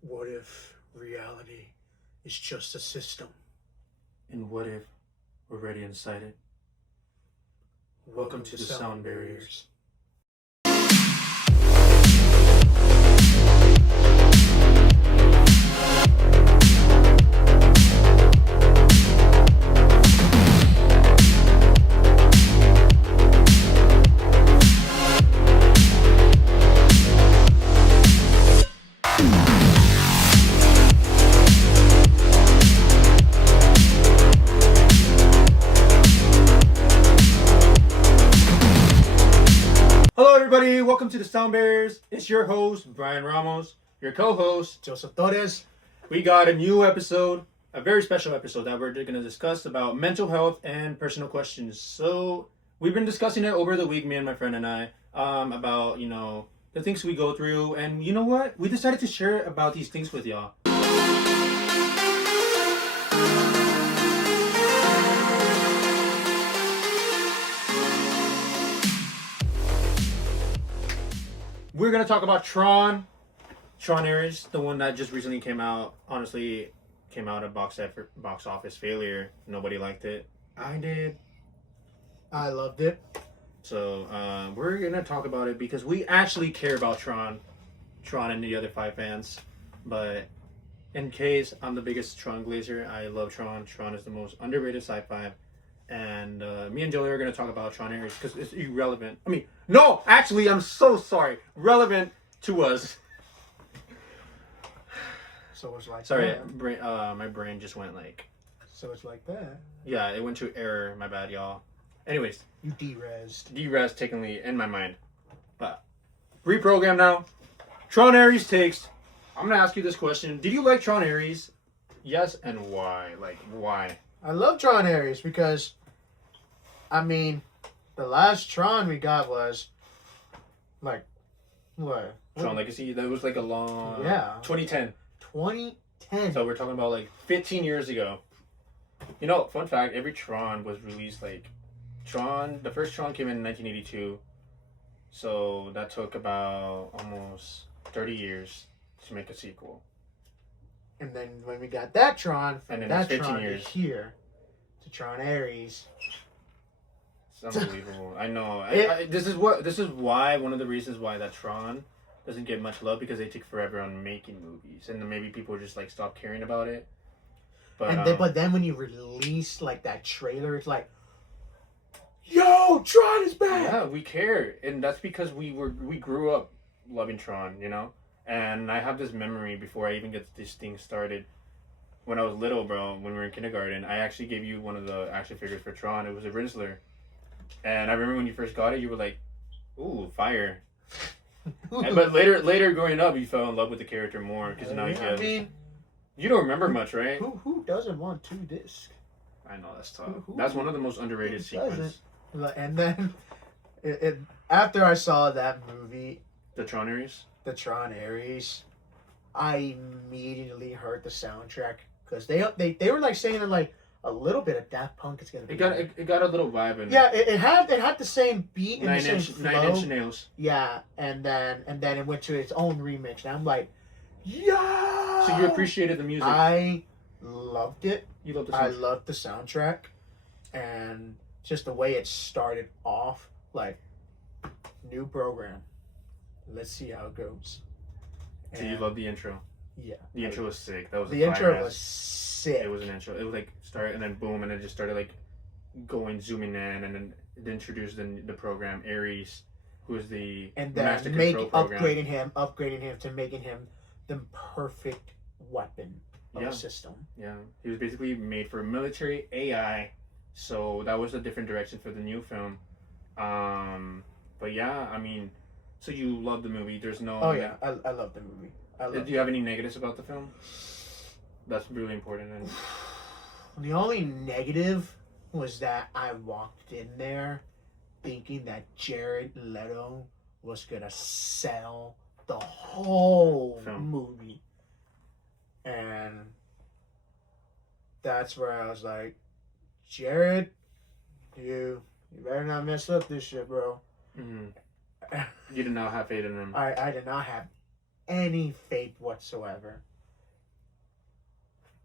What if reality is just a system? And what if we're already inside it? Welcome to the Sound Barriers. Hello, everybody. Welcome to the Sound Barriers. It's your host, Brian Ramos, your co-host, Joseph Torres. We got a new episode, a very special episode that we're going to discuss about mental health and personal questions. So we've been discussing it over the week, me and my friend and I, about, the things we go through. And you know what? We decided to share about these things with y'all. We're going to talk about Tron Ares, the one that just recently came out. Honestly, came out a box office failure. Nobody liked it. I did. I loved it. So we're gonna talk about it because we actually care about Tron and the other 5 fans. But in case I'm the biggest Tron glazer, I love Tron. Tron is the most underrated sci-fi. And me and Joey are gonna talk about Tron Ares because it's irrelevant. I mean, no, actually, I'm so sorry. Relevant to us. So it's like Sorry, that. my brain just went like. So it's like that. Yeah, it went to error. My bad, y'all. Anyways, You de-resed. D-Res technically in my mind, but reprogram now. Tron Ares takes. I'm gonna ask you this question: did you like Tron Ares? Yes, and why? Like why? I love Tron Ares because, I mean, the last Tron we got was, like, what? Tron Legacy. That was like a long. Yeah. 2010. 2010. So we're talking about like 15 years ago. Fun fact: every Tron was released like. The first Tron came in 1982, so that took about almost 30 years to make a sequel. And then when we got that Tron, And then that it's 15 Tron years. is here to Tron Ares. It's unbelievable. I know. This is why one of the reasons why that Tron doesn't get much love because they take forever on making movies, and then maybe people just like stop caring about it. But then when you release like that trailer, it's like, yo, Tron is back. Yeah, we care, and that's because we grew up loving Tron, And I have this memory before I even get this thing started. When I was little, bro, when we were in kindergarten, I actually gave you one of the action figures for Tron. It was a Rinsler, and I remember when you first got it, you were like, "Ooh, fire!" But later growing up, you fell in love with the character more because now you don't remember much, right? Who doesn't want 2 discs? I know that's tough. That's one of the most underrated sequences. And then, after I saw that movie, The Tron Ares. the Tron Ares, I immediately heard the soundtrack because they were like saying that like a little bit of Daft Punk is gonna be. It got a little vibe in it. Yeah, it had the same beat and the same flow. 9 Inch Nails. Yeah, and then it went to its own remix, and I'm like, yeah. So you appreciated the music. I loved it. You loved the soundtrack. I loved the soundtrack, and just the way it started off, like, new program. Let's see how it goes. So you love the intro. Yeah. The intro was sick. That was the intro was sick. It was an intro. It was like start and then boom, and it just started like zooming in, and then it introduced the program Ares, who is the and master then control program. upgrading him to making him the perfect weapon of a system. Yeah, he was basically made for military AI. So that was a different direction for the new film. But yeah, I mean, so you love the movie. There's no. Oh yeah, I love the movie. Do you have any negatives about the film? That's really important. And the only negative was that I walked in there thinking that Jared Leto was gonna sell the whole movie, and that's where I was like, Jared, you better not mess up this shit, bro. Mm-hmm. You did not have faith in him. I did not have any faith whatsoever.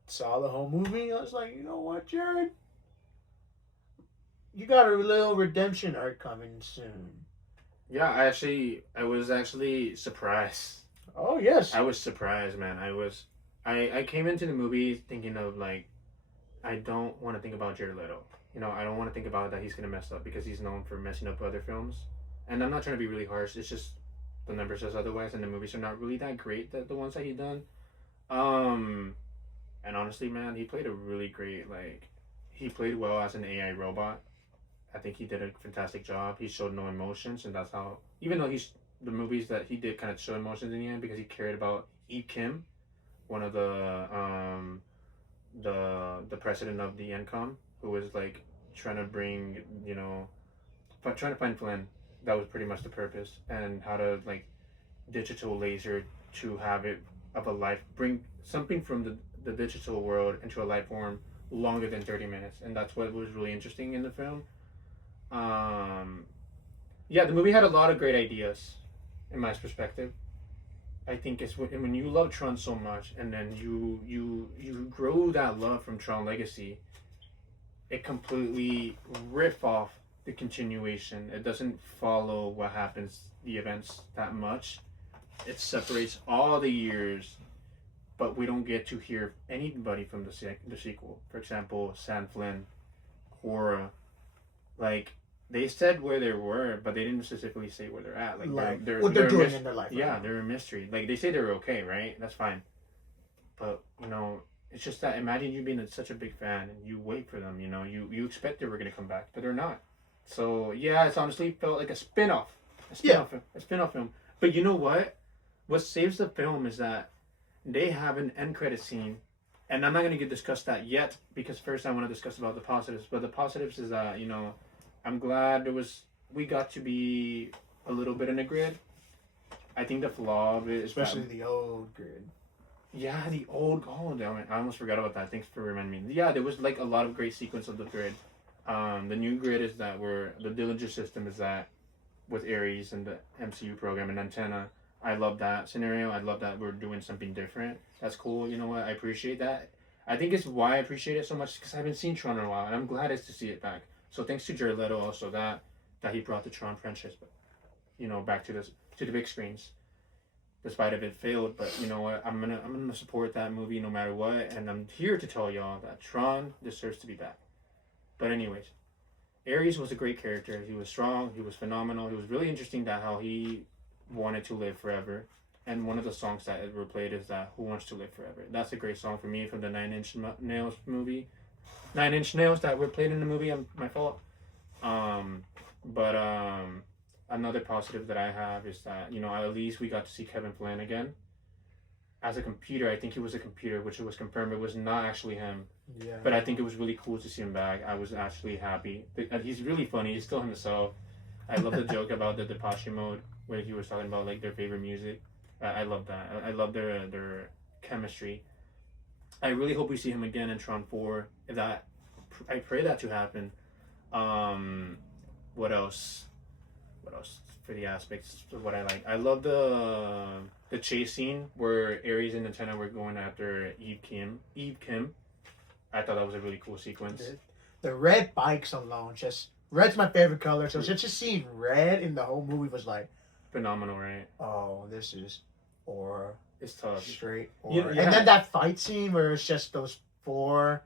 Saw the whole movie. I was like, you know what, Jared? You got a little redemption arc coming soon. Yeah, I was actually surprised. Oh yes. I was surprised, man. I came into the movie thinking of like, I don't want to think about Jared Leto. You know, I don't want to think about that he's gonna mess up because he's known for messing up other films. And I'm not trying to be really harsh. It's just the number says otherwise, and the movies are not really that great. That the ones that he done. And honestly, man, he played a really great he played well as an AI robot. I think he did a fantastic job. He showed no emotions, and that's how. Even though the movies that he did kind of show emotions in the end because he cared about Eve Kim, one of the president of the NCOM, who was like trying to bring trying to find Flynn. That was pretty much the purpose, and how to like digital laser to have it of a life bring something from the digital world into a life form longer than 30 minutes, and that's what was really interesting in the film. Yeah, the movie had a lot of great ideas, in my perspective. I think it's when you love Tron so much, and then you grow that love from Tron Legacy. It completely riff off the continuation. It doesn't follow what happens, the events that much. It separates all the years, but we don't get to hear anybody from the sequel. For example, San Flynn, Cora, like they said where they were, but they didn't specifically say where they're at. Like what they're doing in their life. Yeah, they're a mystery. Like they say they're okay, right? That's fine. But it's just that imagine you being such a big fan and you wait for them. You expect they were gonna come back, but they're not. So yeah, it's honestly felt like a spin-off. A spin-off film. But you know what? What saves the film is that they have an end credit scene, and I'm not going to discuss that yet because first I want to discuss about the positives. But the positives is that I'm glad we got to be a little bit in the grid. I think the flaw of it is especially the old grid. Yeah, the old. Oh damn it! I almost forgot about that. Thanks for reminding me. Yeah, there was like a lot of great sequence of the grid. The new grid is that the Dillinger system is that with Ares and the MCU program and Antenna. I love that scenario. I love that we're doing something different. That's cool. You know what? I appreciate that. I think it's why I appreciate it so much because I haven't seen Tron in a while, and I'm glad to see it back. So thanks to Jared Leto also that he brought the Tron franchise, back to the big screens. Despite if it failed, but you know what? I'm gonna support that movie no matter what, and I'm here to tell y'all that Tron deserves to be back. But anyways, Ares was a great character. He was strong. He was phenomenal. It was really interesting that how he wanted to live forever, and one of the songs that were played is that "Who Wants to Live Forever." That's a great song for me from the Nine Inch Nails movie. 9 Inch Nails that were played in the movie. My fault. But another positive that I have is that at least we got to see Kevin Flynn again as a computer. I think he was a computer, which it was confirmed it was not actually him. Yeah. But I think it was really cool to see him back. I was actually happy. He's really funny. He's still himself. I love the joke about the Depeche Mode where he was talking about like their favorite music. I love that. I love their chemistry. I really hope we see him again in Tron 4. I pray that to happen. What else? What else for the aspects of what I like? I love the chase scene where Ares and Antenna were going after Eve Kim. I thought that was a really cool sequence. The red bikes alone, red's my favorite color, so just seeing red in the whole movie was like phenomenal, right? Oh, this is aura. It's tough. Straight aura. And then that fight scene where it's just those four,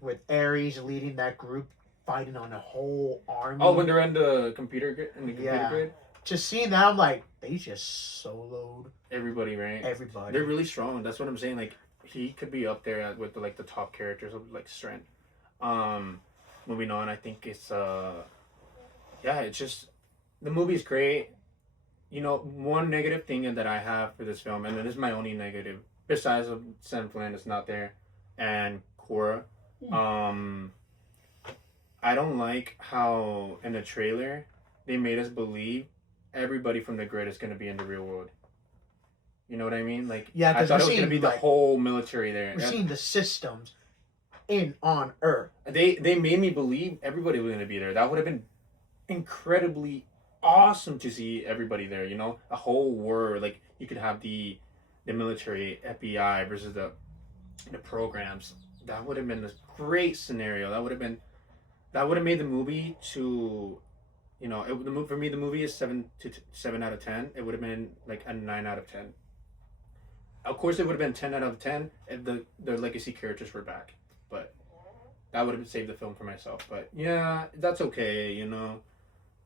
with Ares leading that group fighting on a whole army. Oh, when they're in the computer grid? Just seeing that, I'm like, they just soloed everybody, right? Everybody. They're really strong. That's what I'm saying. Like, he could be up there with the top characters of like strength. Moving on, I think it's it's just the movie's great. One negative thing that I have for this film, and it is my only negative, besides of Sam Flynn is not there, and Cora. I don't like how in the trailer they made us believe everybody from the grid is going to be in the real world. You know what I mean? Like, yeah, I thought it was going to be the whole military there. We're seeing the systems on Earth. They made me believe everybody was going to be there. That would have been incredibly awesome to see everybody there. A whole world. Like, you could have the military FBI versus the programs. That would have been a great scenario. That would have made the movie to, for me the movie is 7 out of 10. It would have been like a 9 out of 10. Of course, it would have been 10 out of 10 if the legacy characters were back, but that would have saved the film for myself. But yeah, that's okay.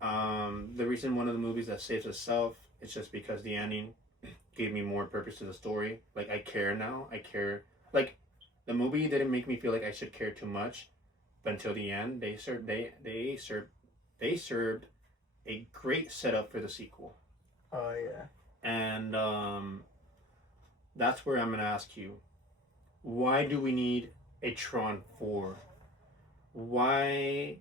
The reason one of the movies that saves itself is just because the ending gave me more purpose to the story. Like, I care now. I care. Like, the movie didn't make me feel like I should care too much, but until the end, they served a great setup for the sequel. Oh yeah. And that's where I'm gonna ask you, why do we need a Tron 4? Why?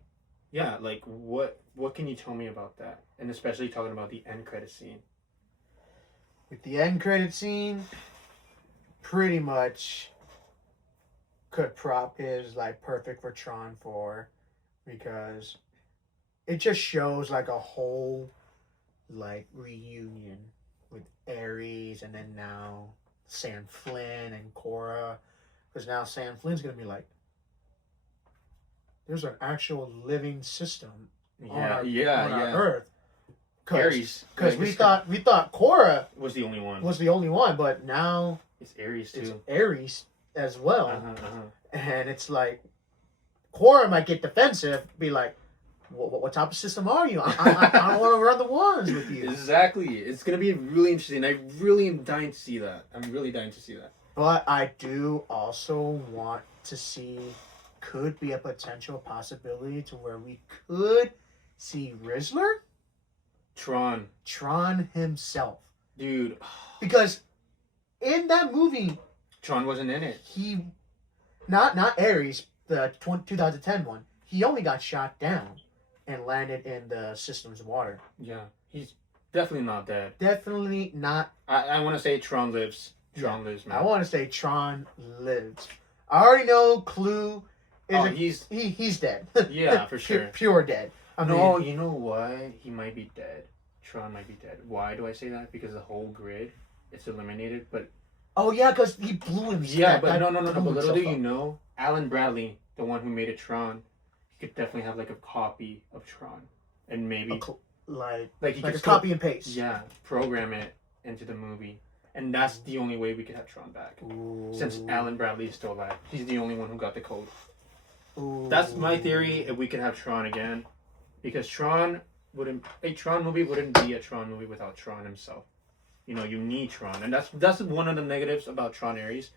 Yeah, like what can you tell me about that? And especially talking about the end credit scene. With the end credit scene, pretty much is like perfect for Tron 4 because it just shows like a whole like reunion with Ares and then now Sam Flynn and Cora, because now Sam Flynn's gonna be like, there's an actual living system on our Earth. Because we thought Cora was the only one, but now it's Ares too. It's Ares as well, and it's like Cora might get defensive, be like, what type of system are you? I don't want to run the ones with you. Exactly. It's gonna be really interesting. I really am dying to see that. But I do also want to see, could be a potential possibility to where we could see Rizzler. Tron himself. Dude. Because in that movie, Tron wasn't in it. He, not Ares, the 2010 one, he only got shot down and landed in the system's water. Yeah. He's definitely not dead. Definitely not. I want to say Tron lives. Tron lives, man. I want to say Tron lives. I already know Clue he's dead. Yeah, for sure. Pure dead. No, you know why he might be dead? Tron might be dead. Why do I say that? Because the whole grid, it's eliminated. But oh yeah, because he blew himself. Yeah, but no. But little do you know, Alan Bradley, the one who made a Tron, he could definitely have like a copy of Tron, and maybe like he could a copy and paste. Yeah, program it into the movie, and that's the only way we could have Tron back. Ooh. Since Alan Bradley is still alive, he's the only one who got the code. Ooh. That's my theory. If we could have Tron again. Because a Tron movie wouldn't be a Tron movie without Tron himself. You need Tron, and that's one of the negatives about Tron Ares.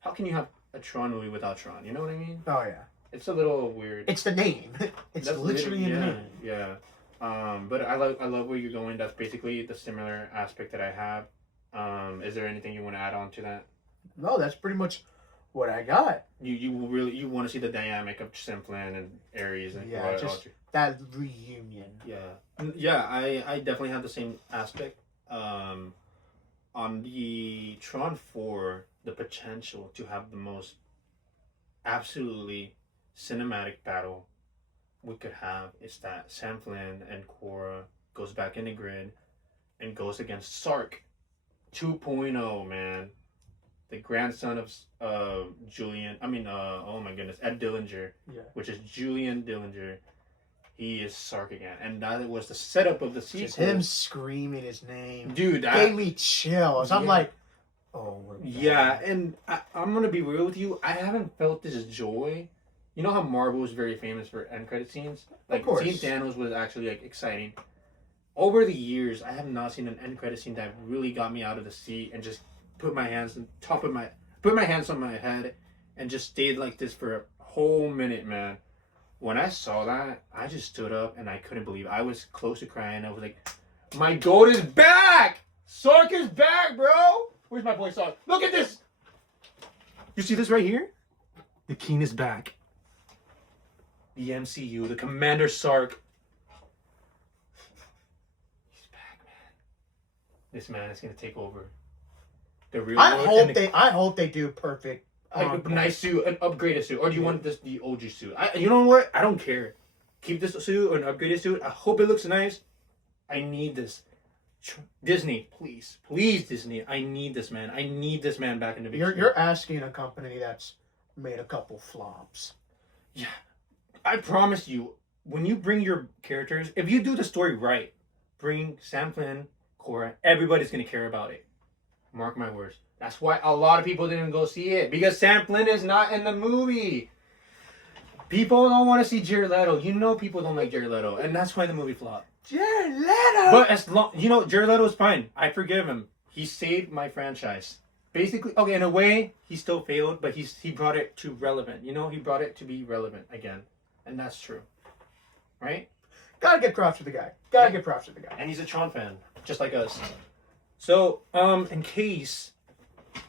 How can you have a Tron movie without Tron? You know what I mean? Oh yeah. It's a little weird. It's the name. It's literally a name. Yeah. But I love where you're going. That's basically the similar aspect that I have. Is there anything you want to add on to that? No, that's pretty much what I got. You want to see the dynamic of Sam Flynn and Ares and just that reunion. Yeah. I definitely have the same aspect. On the Tron 4, the potential to have the most absolutely cinematic battle we could have is that Sam Flynn and Cora goes back in the grid and goes against Sark 2.0, man. The grandson of Julian, oh my goodness, Ed Dillinger, which is Julian Dillinger. He is Sark again, and that was the setup of the sequel. Just him screaming his name, dude, gave me chills. I'm like, oh, we're back. Yeah, and I'm gonna be real with you. I haven't felt this joy. You know how Marvel is very famous for end credit scenes. Like, of course. Seeing Thanos was actually like exciting. Over the years, I have not seen an end credit scene that really got me out of the seat and just put my hands on my head and just stayed like this for a whole minute, man. When I saw that, I just stood up and I couldn't believe it. I was close to crying. I was like, my goat is back! Sark is back, bro! Where's my boy Sark? Look at this! You see this right here? The King is back. The MCU, the Commander Sark. He's back, man. This man is gonna take over. The real world. I hope they do perfect. Like a nice suit, an upgraded suit, or do you want the OG suit? You know what? I don't care. Keep this suit or an upgraded suit. I hope it looks nice. I need this. Disney, please, please, Disney. I need this man. I need this man back in the big screen. You're asking a company that's made a couple flops. Yeah, I promise you, when you bring your characters, if you do the story right, bring Sam Flynn, Cora, everybody's gonna care about it. Mark my words. That's why a lot of people didn't go see it, because Sam Flynn is not in the movie. People don't want to see Jared Leto. You know people don't like Jared Leto, and that's why the movie flopped. Jared Leto. But as long, Jared Leto is fine. I forgive him. He saved my franchise. Basically, okay, in a way, he still failed, but he brought it to relevant. He brought it to be relevant again, and that's true, right? Gotta get props to the guy. Gotta get props to the guy. And he's a Tron fan, just like us. So, in case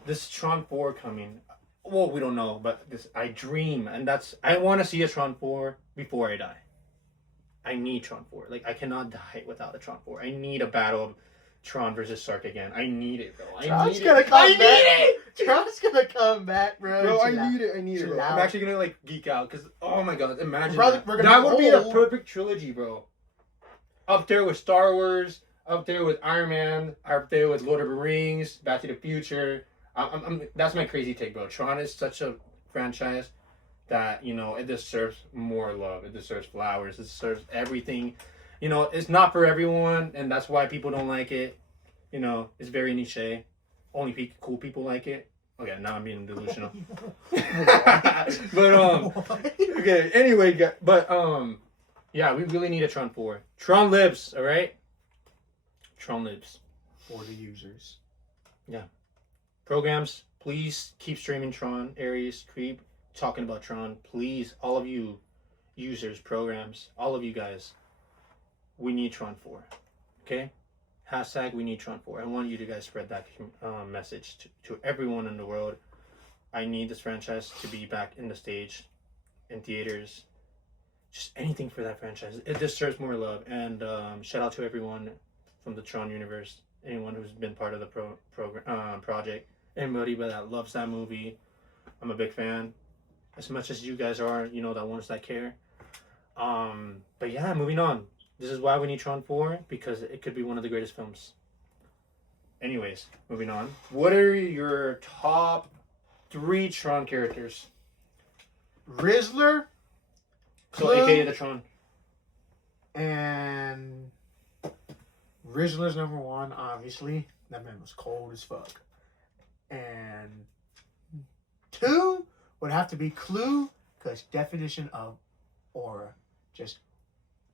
this Tron 4 coming, well, we don't know, but I dream, and I want to see a Tron 4 before I die. I need Tron 4. Like, I cannot die without a Tron 4. I need a battle of Tron versus Sark again. I need it, bro. Tron's gonna come back. Tron's gonna come back, bro. Bro, I need it, bro. I'm actually gonna, like, geek out, because, oh my god, imagine that. That would be a perfect trilogy, bro. Up there with Star Wars, up there with Iron Man, up there with Lord of the Rings, Back to the Future. That's my crazy take, bro. Tron is such a franchise that, it deserves more love. It deserves flowers. It deserves everything. It's not for everyone, and that's why people don't like it. It's very niche. Only cool people like it. Okay, now I'm being delusional. But, okay, anyway, but, yeah, we really need a Tron 4. Tron lives, all right? Tron lives. For the users. Yeah. Programs, please keep streaming Tron. Aries, keep talking about Tron. Please, all of you users, programs, all of you guys, we need Tron 4. Okay? Hashtag we need Tron 4. I want you to guys spread that message to everyone in the world. I need this franchise to be back in the stage, in theaters. Just anything for that franchise. It deserves more love. And shout out to everyone from the Tron universe. Anyone who's been part of the project. Anybody that loves that movie. I'm a big fan. As much as you guys are, the ones that care. But yeah, moving on. This is why we need Tron 4, because it could be one of the greatest films. Anyways, moving on. What are your top 3 Tron characters? Rizzler. So, aka the Tron. And Rizzler's number 1, obviously. That man was cold as fuck. And 2 would have to be Clue, because definition of aura. Just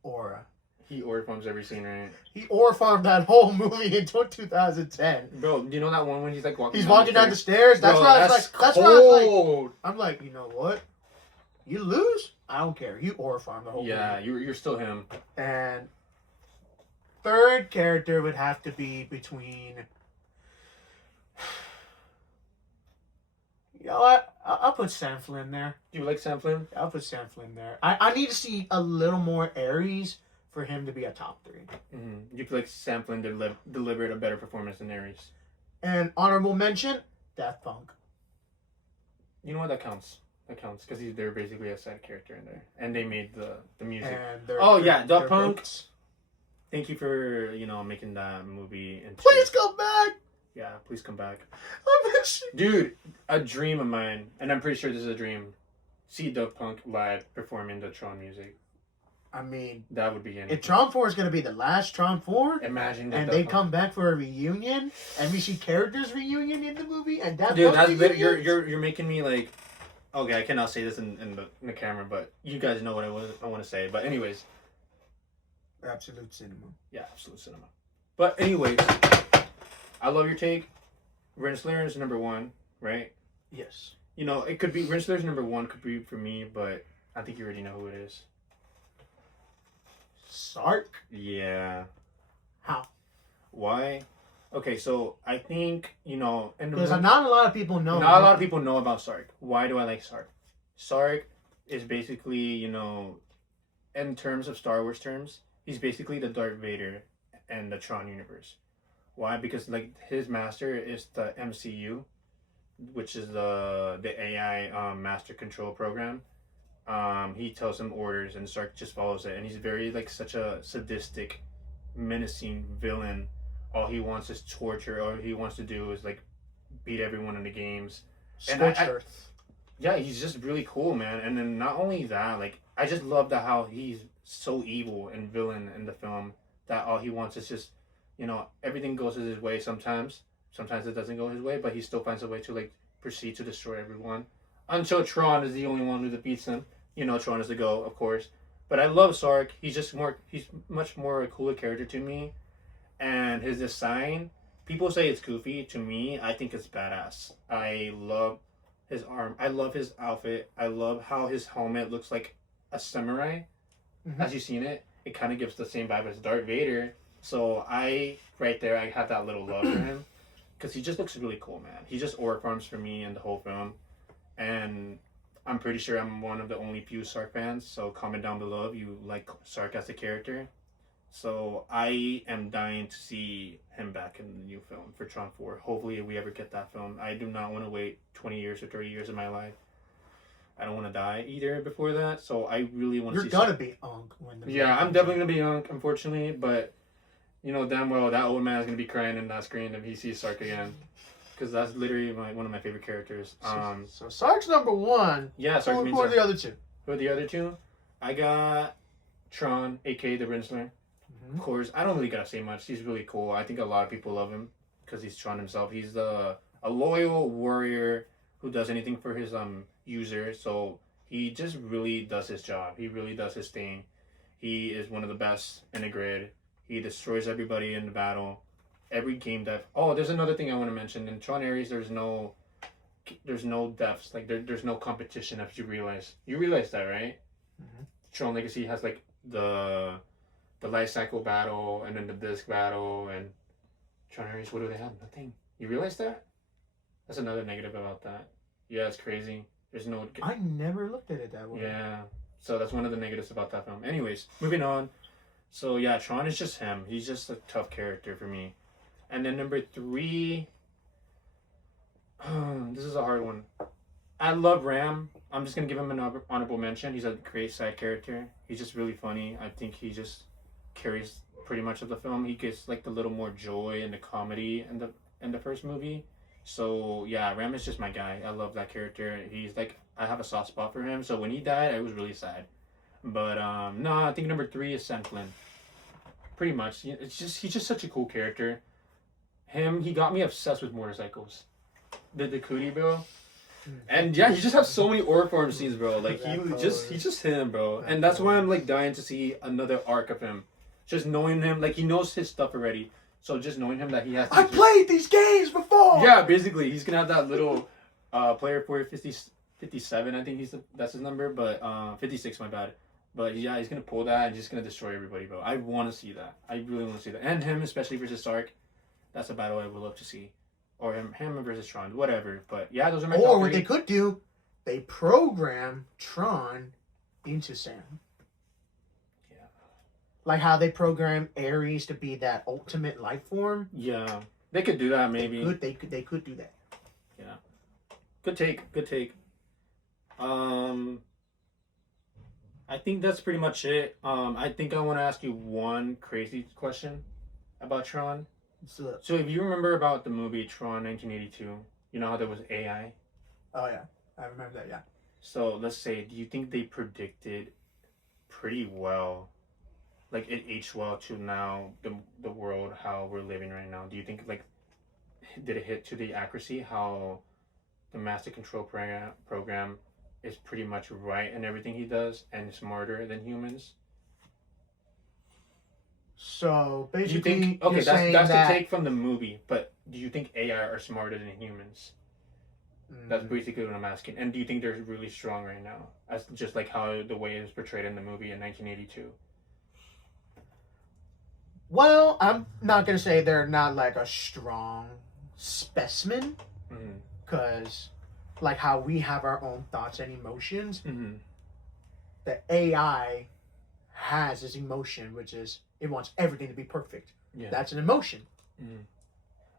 aura. He aura farms every scene, right? He aura farmed that whole movie in 2010. Bro, do you know that one when he's like walking? He's walking down the stairs. That's why I was like. That's why I was like. I'm like, you know what? You lose, I don't care. You aura farm the whole movie. Yeah, you're still him. And 3rd character would have to be between. You know what? I'll put Sam Flynn there. You like Sam Flynn? I'll put Sam Flynn there. I need to see a little more Ares for him to be a top 3. Mm-hmm. You feel like Sam Flynn delivered a better performance than Ares. And honorable mention, Daft Punk. You know what? That counts. That counts because they're basically a side character in there, and they made the music. And Daft Punk. Books. Thank you for making that movie into. Please come back. Yeah, please come back. I miss you. Dude, a dream of mine, and I'm pretty sure this is a dream. See Daft Punk live performing the Tron music. I mean, that would be anything. If Tron 4 is going to be the last Tron 4, imagine and they come back for a reunion, and we see characters reunion in the movie, and Daft Dude, Punk that's you're making me like, okay, I cannot say this in the camera, but you guys know what I want to say. But anyways, absolute cinema. Yeah, absolute cinema. But anyways, I love your take. Rinsler is number 1, right? Yes. It could be Rinsler's number 1 could be for me, but I think you already know who it is. Sark? Yeah. How? Why? Okay, so I think, because not a lot of people know. Not a lot of people know about Sark. Why do I like Sark? Sark is basically, in terms of Star Wars terms, he's basically the Darth Vader and the Tron universe. Why? Because his master is the MCU, which is the AI master control program. He tells him orders, and Sark just follows it. And he's very such a sadistic, menacing villain all he wants is torture. All he wants to do is like beat everyone in the games. And Scorched Earth. Yeah, he's just really cool, man. And then not only that, like I just love how he's so evil and villain in the film that all he wants is just, everything goes his way sometimes. Sometimes it doesn't go his way, but he still finds a way to like proceed to destroy everyone. Until Tron is the only one who defeats him. Tron is the go, of course. But I love Sark. He's much more a cooler character to me. And his design, people say it's goofy. To me, I think it's badass. I love his arm. I love his outfit. I love how his helmet looks like a samurai. Mm-hmm. As you've seen it, it kind of gives the same vibe as Darth Vader. So I have that little love for him. Because he just looks really cool, man. He just orc farms for me in the whole film. And I'm pretty sure I'm one of the only few Sark fans. So comment down below if you like Sark as a character. So I am dying to see him back in the new film for Tron 4. Hopefully if we ever get that film. I do not want to wait 20 years or 30 years of my life. I don't want to die either before that. So I really want to see You're gonna be Unk when the Yeah, I'm definitely going to be Unk, unfortunately. But, damn well that old man is going to be crying in that screen if he sees Sark again. Because that's literally one of my favorite characters. So Sark's number one. Yeah, Sark. Who are the other two? Who are the other two? I got Tron, aka the Rinsler. Of course, I don't really gotta say much. He's really cool. I think a lot of people love him because he's Tron himself. He's a loyal warrior who does anything for his user. So he just really does his job. He really does his thing. He is one of the best in the grid. He destroys everybody in the battle. Every game death. Oh, there's another thing I want to mention. In Tron Ares, there's no deaths. Like there's no competition. If you realize that, right? Mm-hmm. Tron Legacy has like the life cycle battle and then the disc battle and Tron Ares. What do they have? Nothing. You realize that? That's another negative about that. Yeah, it's crazy. There's no. I never looked at it that way. Yeah. So that's one of the negatives about that film. Anyways, moving on. So yeah, Tron is just him. He's just a tough character for me. And then number 3, this is a hard one. I love Ram. I'm just going to give him an honorable mention. He's a great side character. He's just really funny. I think he just carries pretty much of the film. He gets like the little more joy and the comedy in the first movie. So yeah, Ram is just my guy. I love that character. He's like, I have a soft spot for him. So when he died, I was really sad. But no, I think number 3 is Sam Flynn. Pretty much. He's just such a cool character. He got me obsessed with motorcycles. The cootie, bro. And yeah, he just has so many orc farm scenes, bro. Like he's just him, bro. And that's why I'm like dying to see another arc of him. Just knowing him, like he knows his stuff already. So just knowing him that he has. I played these games before. Yeah, basically, he's gonna have that little player for 57. I think that's his number, but 56, my bad. But yeah, he's gonna pull that and just gonna destroy everybody, bro. I want to see that. I really want to see that, and him especially versus Sark. That's a battle I would love to see. Or him versus Tron, whatever. But yeah, those are my top 3. Or what they could do, they program Tron into Sam. Yeah. Like how they program Ares to be that ultimate life form. Yeah. They could do that maybe. They could do that. Yeah. Good take. I think that's pretty much it. I think I want to ask you one crazy question about Tron. So if you remember about the movie Tron 1982, you know how there was AI? Oh yeah, I remember that, yeah. So let's say, do you think they predicted pretty well, like it aged well to now the world how we're living right now? Do you think like did it hit to the accuracy how the master control program is pretty much right in everything he does and smarter than humans? So Do you basically, think okay? you're That's saying the that take from the movie. But do you think AI are smarter than humans? That's basically what I'm asking. And do you think they're really strong right now, as just like how the way it was portrayed in the movie in 1982? Well, I'm not gonna say they're not like a strong specimen, because like how we have our own thoughts and emotions, the AI has this emotion, which is it wants everything to be perfect. Yeah. That's an emotion.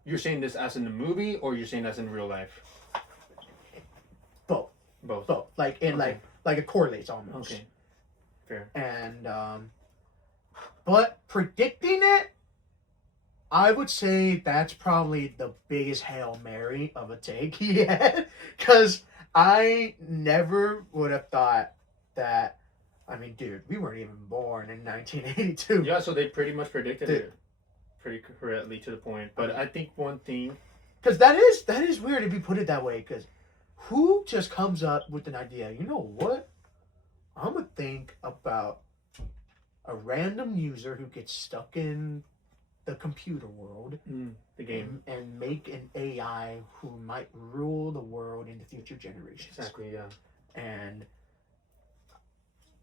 You're saying this as in the movie, or you're saying as in real life? Both. Both. Like in Okay. like it correlates almost. Okay. Fair. And but predicting it, I would say that's probably the biggest Hail Mary of a take he had. Because I never would have thought that. I mean, dude, we weren't even born in 1982. Yeah, so they pretty much predicted The- it pretty correctly to the point. But I think one thing, Because that is weird if you put it that way. Because who just comes up with an idea? You know what? I'm gonna think about a random user who gets stuck in the computer world the game. and make an AI who might rule the world in the future generations. Exactly, yeah. And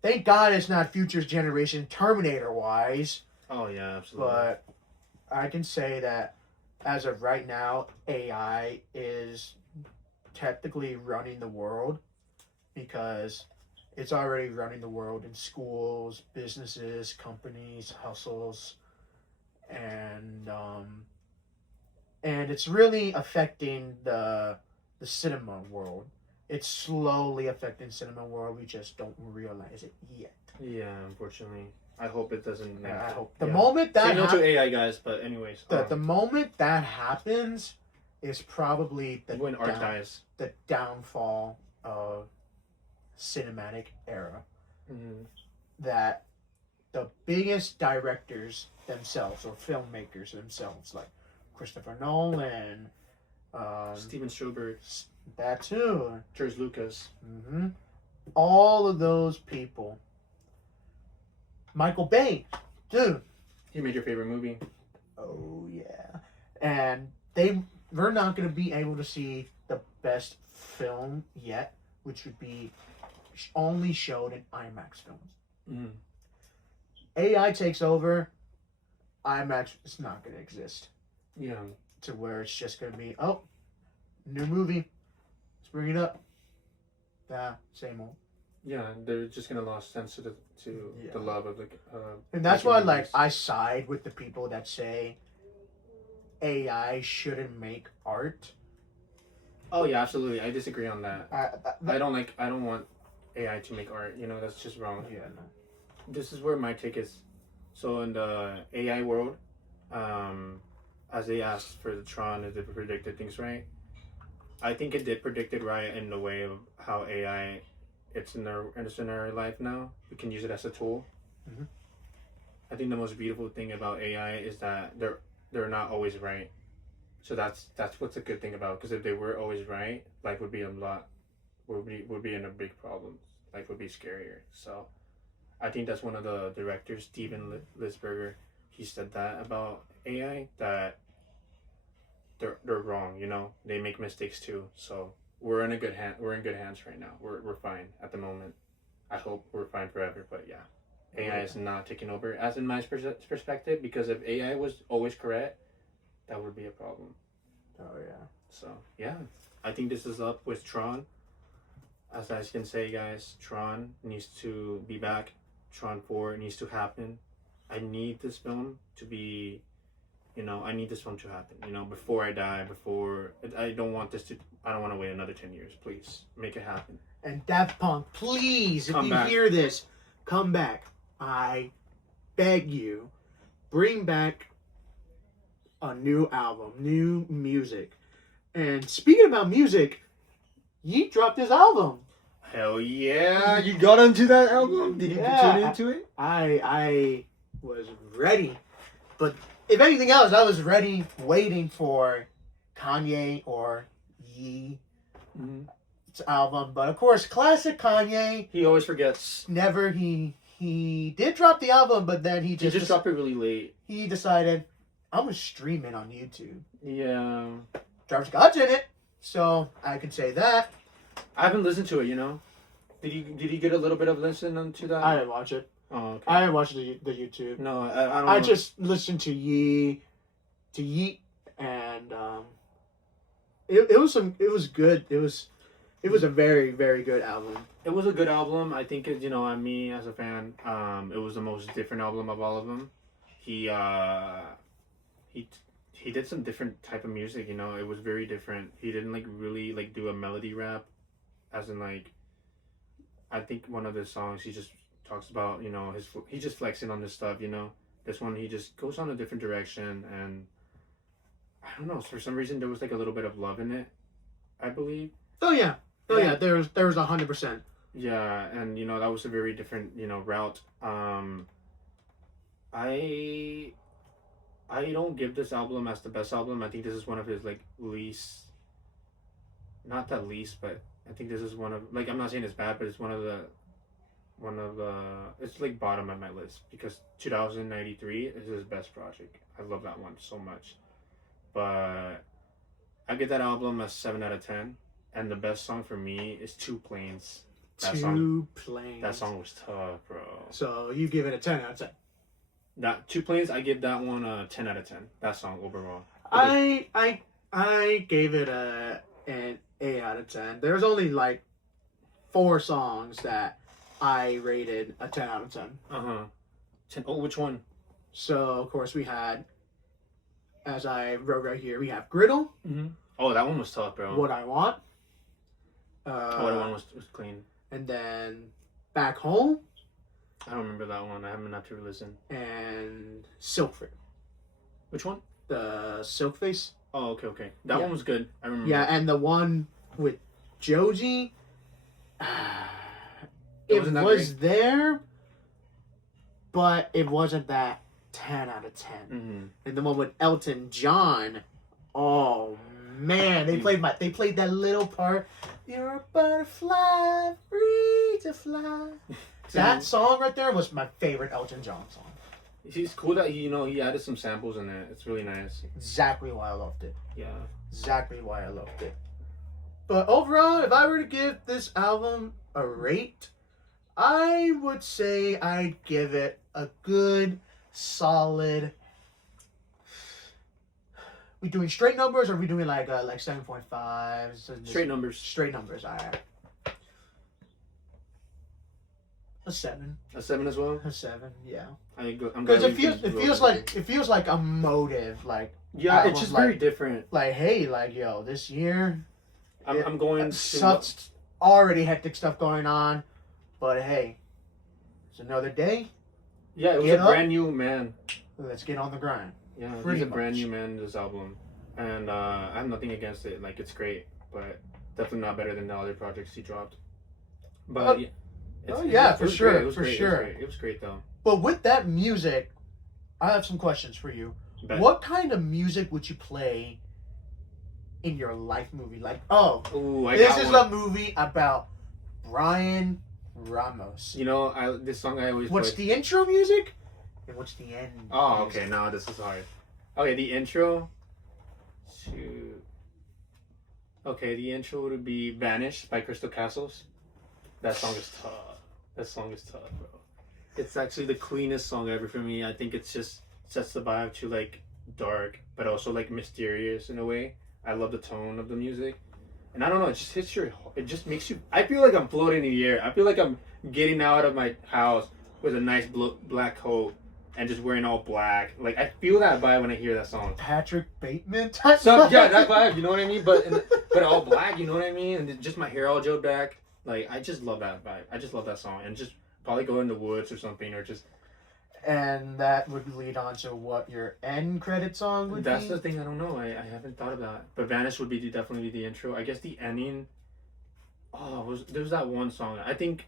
thank God it's not future generation Terminator wise, Oh, yeah, absolutely. but I can say that as of right now, AI is technically running the world because it's already running the world in schools, businesses, companies, hustles, and it's really affecting the cinema world. It's slowly affecting cinema world. We just don't realize it yet. Yeah, unfortunately. I hope it doesn't. I hope the moment that Say no to AI, guys, but anyways. the moment that happens is probably when art dies. the downfall of cinematic era. Mm-hmm. That the biggest directors themselves or filmmakers themselves, like Christopher Nolan, Steven Spielberg, that too, George Lucas. hmm all of those people. Michael Bay, dude. He made your favorite movie. Oh yeah, and we're not gonna be able to see the best film yet, which would be only showed in IMAX films. Mm. AI takes over, IMAX is not gonna exist. Yeah. To where it's just gonna be, oh, new movie, let's bring it up. Same old. Yeah, they're just gonna lose sense to the love of the. And that's making why, movies. like, I side with the people that say AI shouldn't make art. Oh yeah, absolutely. I disagree on that. I I don't want AI to make art. You know, that's just wrong. yeah, no. This is where my take is. So in the AI world, as they asked for the Tron, as they predicted things right, I think it did predict it right in the way of how AI, it's in our life now. We can use it as a tool. Mm-hmm. I think the most beautiful thing about AI is that they're not always right. So that's what's a good thing about, because if they were always right, life would be would be in a big problem. Life would be scarier. So I think that's one of the directors, Steven Lisberger. He said that about AI, that they're wrong. You know, they make mistakes too. So we're in good hands right now. We're fine at the moment. I hope we're fine forever. But yeah, AI is not taking over, as in my perspective. Because if AI was always correct, that would be a problem. Oh yeah. So yeah, I think this is up with Tron. As I can say, guys, Tron needs to be back. Tron 4 needs to happen. I need this film to be, I need this film to happen. Before I die, I don't want to wait another 10 years. Please make it happen. And Daft Punk, please, Come if you back. hear this, come back. I beg you, bring back a new album, new music. And speaking about music, Yeet dropped his album. Hell yeah! You got into that album? Did you tune into it? I was ready, but if anything else, I was ready, waiting for Kanye or Yee's album. But of course, classic Kanye. He always forgets. Never. He did drop the album, but then he just dropped it really late. He decided, I'm gonna stream it on YouTube. Yeah. Travis Scott's in it, so I can say that. I haven't listened to it. Did you get a little bit of listen to that? I didn't watch it. Oh, okay. I didn't watch the YouTube. No, I don't. I just listened to Yeet, and it was good. It was a very, very good album. It was a good album. I think me as a fan, it was the most different album of all of them. He did some different type of music. It was very different. He didn't really do a melody rap, as in I think one of the songs he just talks about, he's just flexing on this stuff. This one he just goes on a different direction, and I don't know. For some reason, there was like a little bit of love in it. I believe. Oh yeah, Yeah. There was 100%. Yeah, and that was a very different route. I I don't give this album as the best album. I think this is one of his like least, not the least, but I think this is one of like I'm not saying it's bad, but it's one of the it's like bottom of my list because 2093 is his best project. I love that one so much, but I give that album a 7 out of 10, and the best song for me is Two Planes. Two Planes. That song was tough, bro. So you give it a 10 out of 10. That Two Planes, I give that one a 10 out of 10. That song overall. I gave it an 8 out of 10. There's only like 4 songs that I rated a 10 out of 10. Uh-huh. 10. Oh, which one? So of course we had, as I wrote right here, we have Griddle. Mm-hmm. Oh, that one was tough, bro. What I Want. What I Want was clean. And then Back Home. I don't remember that one. I haven't had to listen. And Silk Face. Which one? The Silk Face. Oh, okay. That one was good. I remember. Yeah, and the one with Joji. It was there, but it wasn't that 10 out of 10. Mm-hmm. And the one with Elton John, oh man, they played that little part. You're a butterfly, free to fly. That song right there was my favorite Elton John song. It's cool that he added some samples in it. It's really nice. Exactly why I loved it. Yeah. Exactly why I loved it. But overall, if I were to give this album a rate, I would say I'd give it a good, solid. We doing straight numbers, or are we doing like 7.5? Straight numbers. Straight numbers. Alright. A 7. A 7 as well. A 7. Yeah. Because it feels like a motive. Like yeah, it's just very different. Like hey, like yo, this year. I'm going such already hectic stuff going on, but hey, it's another day. Yeah, it was a brand new man. Let's get on the grind. Yeah, he's a brand new man in this album, and I have nothing against it. Like it's great, but definitely not better than the other projects he dropped. But for sure. It was great though. But with that music, I have some questions for you. Bet. What kind of music would you play in your life movie? Like, this is a movie about Brian Ramos. This song I always What's play. the intro music? And what's the end? Oh, okay. Now this is hard. Okay, the intro. Shoot. Okay, the intro would be "Vanish" by Crystal Castles. That song is tough, bro. It's actually the cleanest song ever for me. I think it's just sets the vibe to like dark, but also like mysterious in a way. I love the tone of the music, and I don't know. It just hits it just makes you. I feel like I'm floating in the air. I feel like I'm getting out of my house with a nice black coat and just wearing all black. Like I feel that vibe when I hear that song. Patrick Bateman type. Yeah, that vibe. You know what I mean? But all black. You know what I mean? And just my hair all gelled back. Like I just love that vibe. I just love that song, and just probably go in the woods or something, or just. And that would lead on to what your end credit song would be? That's the thing, I don't know. I haven't thought of that. But Vanish would be definitely the intro. I guess the ending. There's that one song. I think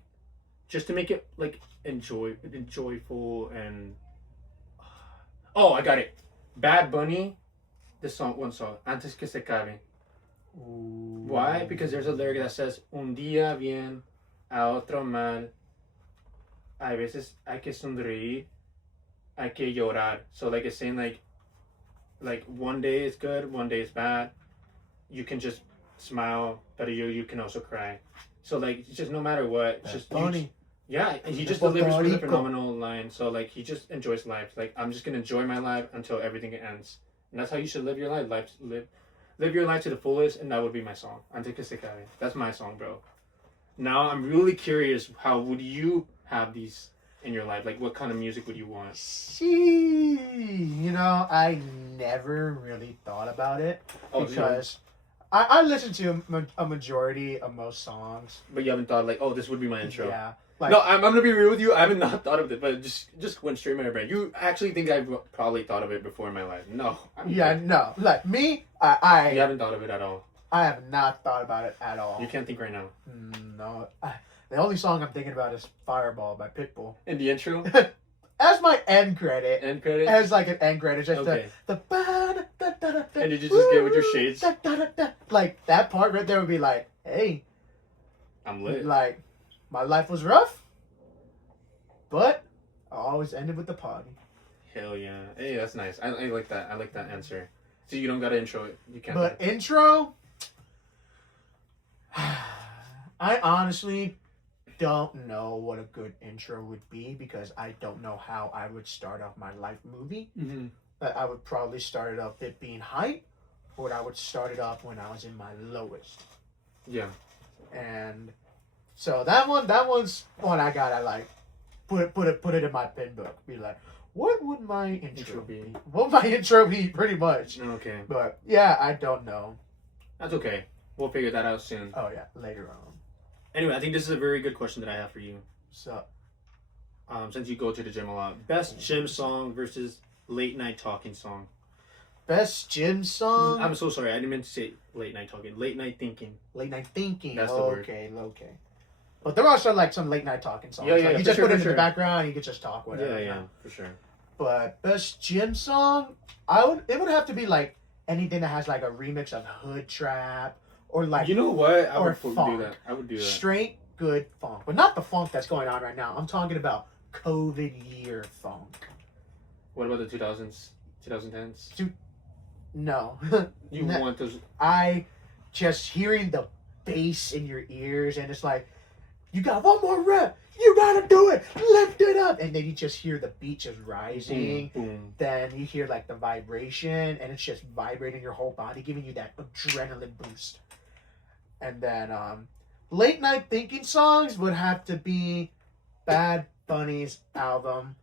just to make it like enjoyful and. Oh, I got it. Bad Bunny. One song. Antes que se acabe. Ooh. Why? Because there's a lyric that says un día bien, a otro mal. A veces hay que sonreír. Hay que llorar. So like it's saying like one day is good, one day is bad. You can just smile, but you can also cry. So like it's just no matter what, it's just funny. He just delivers with a phenomenal line. So like he just enjoys life. Like I'm just gonna enjoy my life until everything ends, and that's how you should live your life. Live your life to the fullest, and that would be my song. Antes que se acabe. That's my song, bro. Now I'm really curious. How would you have these in your life? Like, what kind of music would you want? I never really thought about it because I listen to a majority of most songs. But you haven't thought like, oh, this would be my intro. Yeah. Like, No, I'm gonna be real with you. I haven't not thought of it, but it just went straight in my brain. You actually think I've probably thought of it before in my life? No. no. Like me, You I haven't thought of it at all. have not thought about it at all. You can't think right now. No. The only song I'm thinking about is Fireball by Pitbull. In the intro, As my end credit. end credit. As like an end credit, just Okay. the And did you just get with your shades? Like that part right there would be like, hey, I'm lit. like my life was rough, but I always ended with the party. Hell yeah. Hey, that's nice. I like that. I like that answer. So you don't gotta intro it. You can't. But intro, I honestly don't know what a good intro would be because I don't know how I would start off my life movie. Mm-hmm. I would probably start it off it being hype, or I would start it off when I was in my lowest. Yeah. And so that one's one I gotta like put it in my pen book. Be like, what would my intro be? What would my intro be? Pretty much. Okay. But yeah, I don't know. That's okay. We'll figure that out soon. Oh yeah, later on. Anyway, I think this is a very good question that I have for you. So Since you go to the gym a lot, best gym song versus late night talking song. best gym song. I'm so sorry. I didn't mean to say late night talking. Late night thinking. Late night thinking. That's the word. Okay. But there are also like some late night talking songs. Yeah, Like, yeah, you for just sure, put it for in sure. the background. You could just talk whatever. Yeah, you yeah, know? for sure. But best gym song, it would have to be like anything that has like a remix of hood trap or like You know what? I or would do funk. that. I would do that. straight good funk, but not the funk that's going on right now. I'm talking about COVID year funk. What about the 2000s, 2010s? No, You No. want those? I just hearing the bass in your ears, and it's like, you got one more rep, you gotta do it, lift it up, and then you just hear the beat just rising. Boom, boom. Then you hear like the vibration, and it's just vibrating your whole body, giving you that adrenaline boost. And then late night thinking songs would have to be Bad Bunny's album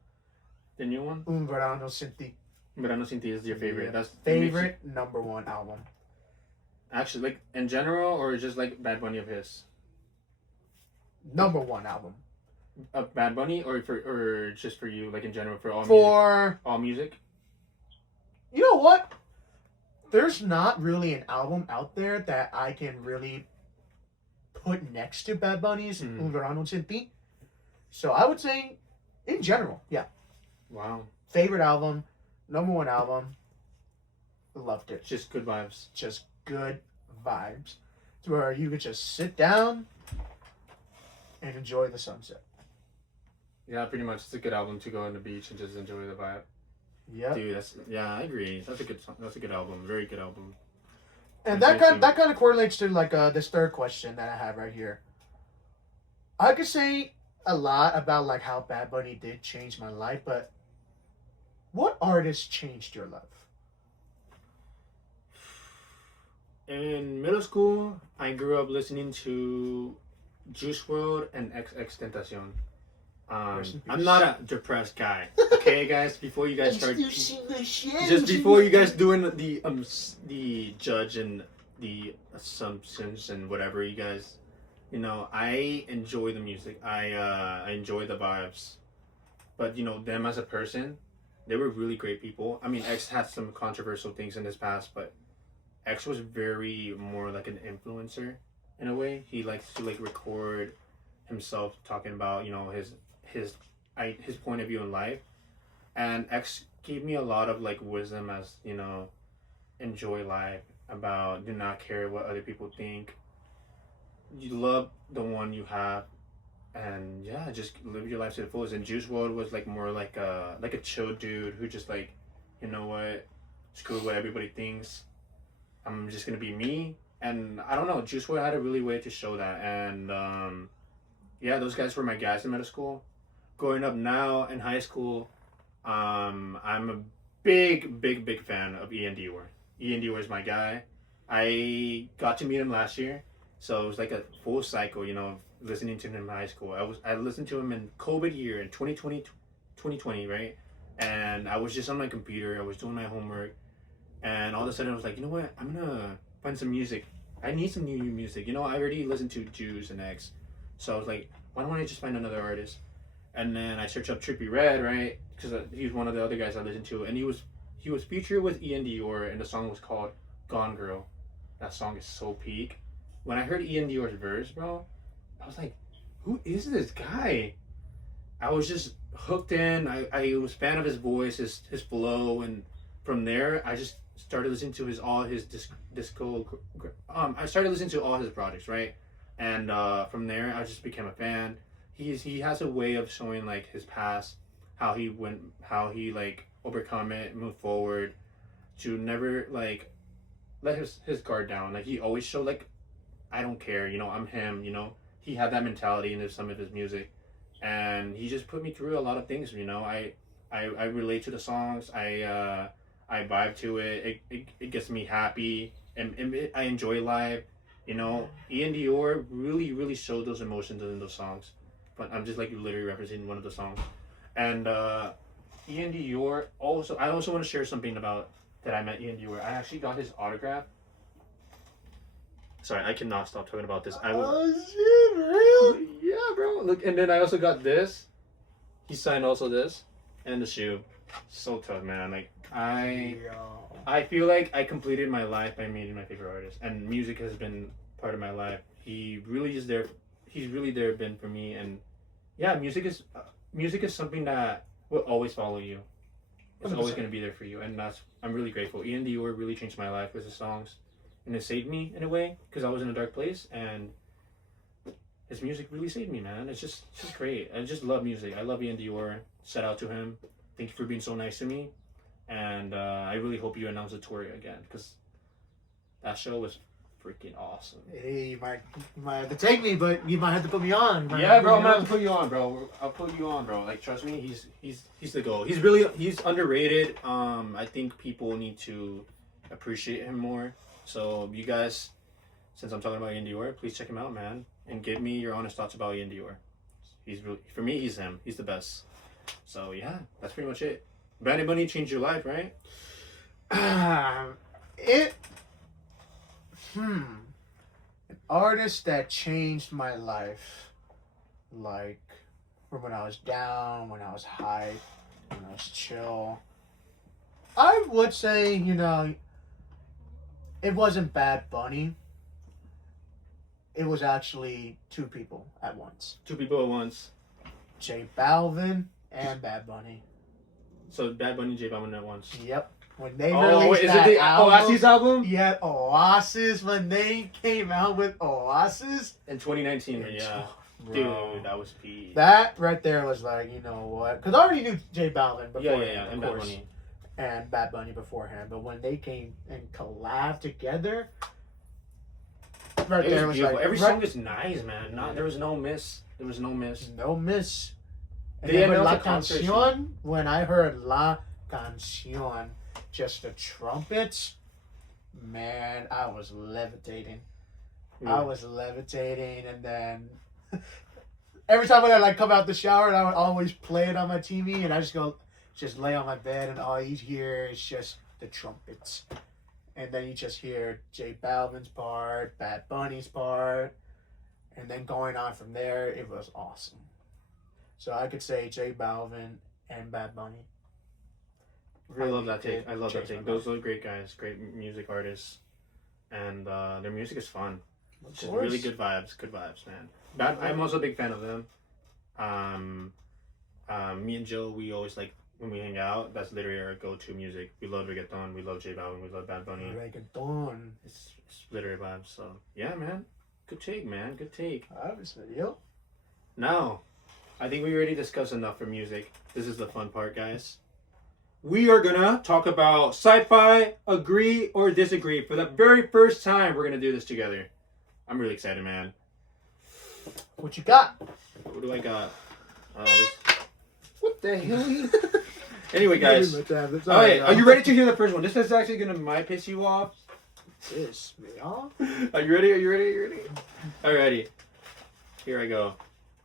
The new one? Un Verano Sin Ti. Verano Sin Ti is your favorite. Yeah. That's Favorite number one album. Actually, like in general, or just like Bad Bunny of his? Number one album. Bad Bunny, or just for you, like in general, for all music? For All music? you know what? There's not really an album out there that I can really put next to Bad Bunny's Un Verano Sin Ti. So I would say, in general, yeah. Wow. Favorite album, number one album. Loved it. Just good vibes. Just good vibes. To where you could just sit down and enjoy the sunset. Yeah, pretty much. It's a good album to go on the beach and just enjoy the vibe. Yep. Dude, I agree. That's a good song. That's a good album. Very good album. And That's that kind of correlates to like this third question that I have right here. I could say a lot about like how Bad Bunny did change my life, but what artist changed your life? In middle school, I grew up listening to Juice WRLD and XXXTentacion. Rest in I'm peace. not a depressed guy. Okay, guys. Before you guys start, Just just before you guys doing the judge and the assumptions and whatever you guys, I enjoy the music. I enjoy the vibes, but them as a person, they were really great people. I mean, X had some controversial things in his past, but X was very more like an influencer in a way. He likes to like record himself talking about his point of view in life, and X gave me a lot of like wisdom as enjoy life, about do not care what other people think, you love the one you have, and yeah, just live your life to the fullest. And Juice WRLD was like more like a chill dude who just like, you know what, screw what everybody thinks, I'm just gonna be me. And I don't know, Juice WRLD had a really way to show that. And yeah, those guys were my guys in middle school. Growing up now in high school, I'm a big fan of Ian Dior. Ian Dior is my guy. I got to meet him last year, so it was like a full cycle, listening to him in high school. I listened to him in COVID year in 2020, right? And I was just on my computer, I was doing my homework, and all of a sudden I was like, you know what? I'm gonna find some music I need some new music. You know, I already listened to Juice and X, so I was like, why don't I just find another artist? And then I searched up Trippie Redd, right? Because he was one of the other guys I listened to, and he was featured with Ian Dior, and the song was called "Gone Girl." That song is so peak. When I heard Ian Dior's verse, bro, I was like, who is this guy? I was just hooked in. I was a fan of his voice, his flow, and from there I just started listening to all his disco. I started listening to all his projects, right? And from there I just became a fan. He has a way of showing like his past, how he like overcome it, move forward, to never like let his guard down. Like he always showed like, I don't care, you know, I'm him, you know. He had that mentality in some of his music, and he just put me through a lot of things, you know. I relate to the songs. I vibe to it. It gets me happy, and I enjoy live. You know, Ian Dior really showed those emotions in those songs. But I'm just like literally representing one of the songs. And Ian Dior also. I also want to share something about that I met Ian Dior. I actually got his autograph. Sorry, I cannot stop talking about this. Oh shit, real? Yeah, bro. Look, and then I also got this. He signed also this and the shoe. So tough, man. Like I feel like I completed my life by meeting my favorite artist, and music has been part of my life. He really is there. He's really there been for me, and yeah, music is something that will always follow you. It's 100%. always going to be there for you, and I'm really grateful. Ian Dior really changed my life with his songs, and it saved me in a way because I was in a dark place, and his music really saved me, man. It's just great. I just love music. I love Ian Dior. Shout out to him. Thank you for being so nice to me, and I really hope you announce a tour again because that show was freaking awesome. Hey, you might have to take me, but you might have to put me on. Yeah, bro, I'm gonna have to put you on, bro. I'll put you on, bro. Like, trust me, he's the goal. He's underrated. I think people need to appreciate him more. So you guys, since I'm talking about Ian Dior, please check him out, man, and give me your honest thoughts about Ian Dior. He's really, for me, he's him. He's the best. So yeah, that's pretty much it. Bad Bunny changed your life, right? An artist that changed my life, like from when I was down, when I was high, when I was chill. I would say, you know, it wasn't Bad Bunny. It was actually two people at once. Two people at once. J Balvin and Bad Bunny. So Bad Bunny, J Balvin at once. Yep. When they Oh, released is that it the album, Oasis album? Yeah, Oasis. When they came out with Oasis In 2019, yeah. Bro. Dude, that was peak. That right there was like, you know what? Because I already knew J Balvin before Yeah, and of Bad course, Bunny. and Bad Bunny beforehand. But when they came and collabed together, right It there was was beautiful. like Every right- song is nice, man. There was no miss. There was no miss. no miss. And They then with La announced a concert Canción, when I heard La Canción, just the trumpets, man, I was levitating. I was levitating, and then every time when I like come out the shower, I would always play it on my TV, and I just lay on my bed, and all you hear is just the trumpets, and then you just hear J Balvin's part, Bad Bunny's part, and then going on from there, it was awesome. So I could say J Balvin and Bad Bunny. I love that take. I love that take. Those are great guys, great music artists, and their music is fun. It's just really good vibes, man. I'm also a big fan of them. Me and Jill, we always like when we hang out. That's literally our go-to music. We love reggaeton, we love J Balvin, we love Bad Bunny. Reggaeton. It's literally vibes. So yeah, man, good take, man, good take. Obviously, yo. Now, I think we already discussed enough for music. This is the fun part, guys. We are gonna talk about sci-fi, agree or disagree. For the very first time, we're gonna do this together. I'm really excited, man. What you got? What do I got? What the hell? Anyway, guys. Okay, are you ready to hear the first one? This is actually gonna might piss you off. Piss me off? Are you ready? Are you ready? Are you ready? Alrighty. Here I go.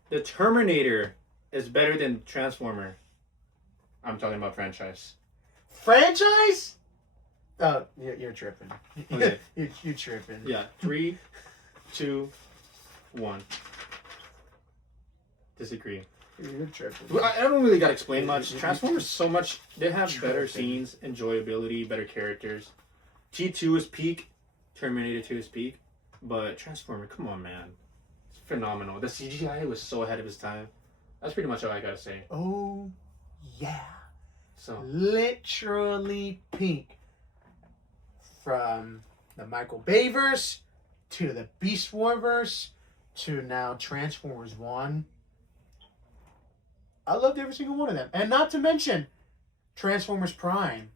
The Terminator is better than Transformer. I'm talking about franchise. Franchise? Oh, you're tripping. Okay. You're tripping. Yeah. 3, 2, 1. Disagree. You're tripping. Well, I don't really gotta explain much. Transformers so much. They have better Tripping. scenes, enjoyability, better characters. T2 is peak. Terminator 2 is peak. But Transformer, come on, man. It's phenomenal. The CGI was so ahead of his time. That's pretty much all I gotta say. Oh, yeah. So Literally peak. From the Michael Bay verse to the Beast War verse to now Transformers 1. I loved every single one of them. And not to mention Transformers Prime.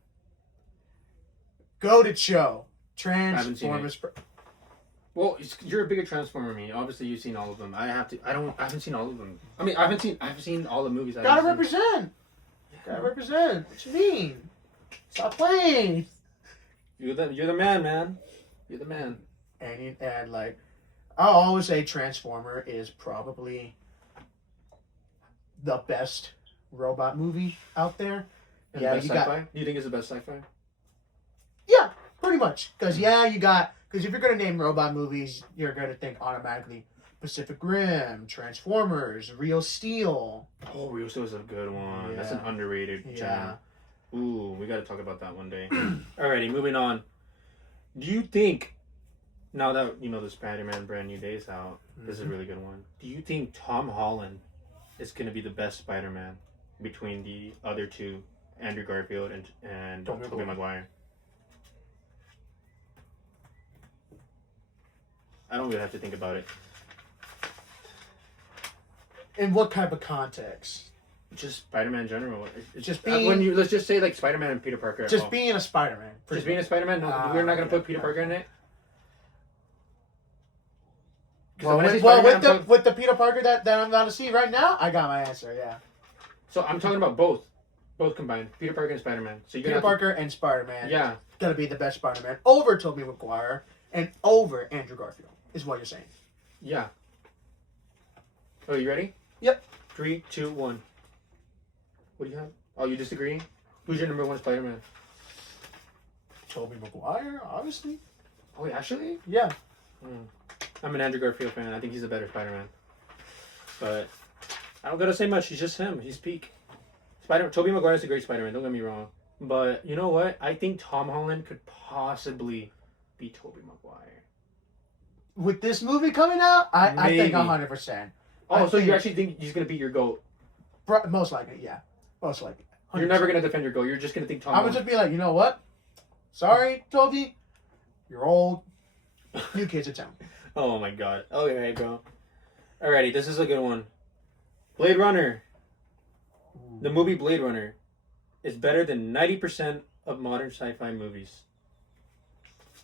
Go to show. Transformers Prime. well, you're a bigger Transformer than me. Obviously, you've seen all of them. I haven't seen all of them. I mean, I've seen all the movies. Gotta represent. Gotta represent. What you mean? Stop playing. You're the man, man. You're the man. And like, I'll always say Transformer is probably the best robot movie out there. And Yeah, best you sci-fi? got. Do you think it's the best sci-fi? Yeah, pretty much. Because if you're gonna name robot movies, you're gonna think automatically Pacific Rim, Transformers, Real Steel. Oh, Real Steel is a good one. Yeah. That's an underrated Yeah. gem. Ooh, we got to talk about that one day. Alrighty, moving on. Do you think, now that you know the Spider-Man Brand New Day is out, this is a really good one. Do you think Tom Holland is going to be the best Spider-Man between the other two, Andrew Garfield and Tobey Maguire? I don't really have to think about it. In what type of context? Just Spider-Man in general. Just being- when let's just say like Spider-Man and Peter Parker. Just being a Spider-Man. Just being a Spider-Man? No, we're not going to put Peter Parker in it? Well, when I say well Spider-Man, with the Peter Parker that I'm about to see right now, I got my answer, yeah. So I'm talking about both. Both combined. Peter Parker and Spider-Man. So you're Peter Parker and Spider-Man. Yeah. Gonna be the best Spider-Man over Tobey Maguire and over Andrew Garfield, is what you're saying. Yeah. Oh, you ready? Yep. 3, 2, 1. What do you have? Oh, you disagree? Who's your number one Spider-Man? Tobey Maguire, obviously. Oh, actually? Yeah. I'm an Andrew Garfield fan. I think he's a better Spider-Man. But I don't gotta say much. He's just him. He's peak. Tobey Maguire's a great Spider-Man. Don't get me wrong. But you know what? I think Tom Holland could possibly be Tobey Maguire. With this movie coming out, I think Maybe. 100%. Oh, so you actually think he's gonna be your GOAT? Most likely, yeah. Most likely. 100%. You're never gonna defend your GOAT. You're just gonna think Tom I would Holland. just be like, you know what? Sorry, Toby. You're old. New kids in town. Oh my god. Okay, bro. Alrighty, this is a good one. Blade Runner. The movie Blade Runner is better than 90% of modern sci-fi movies.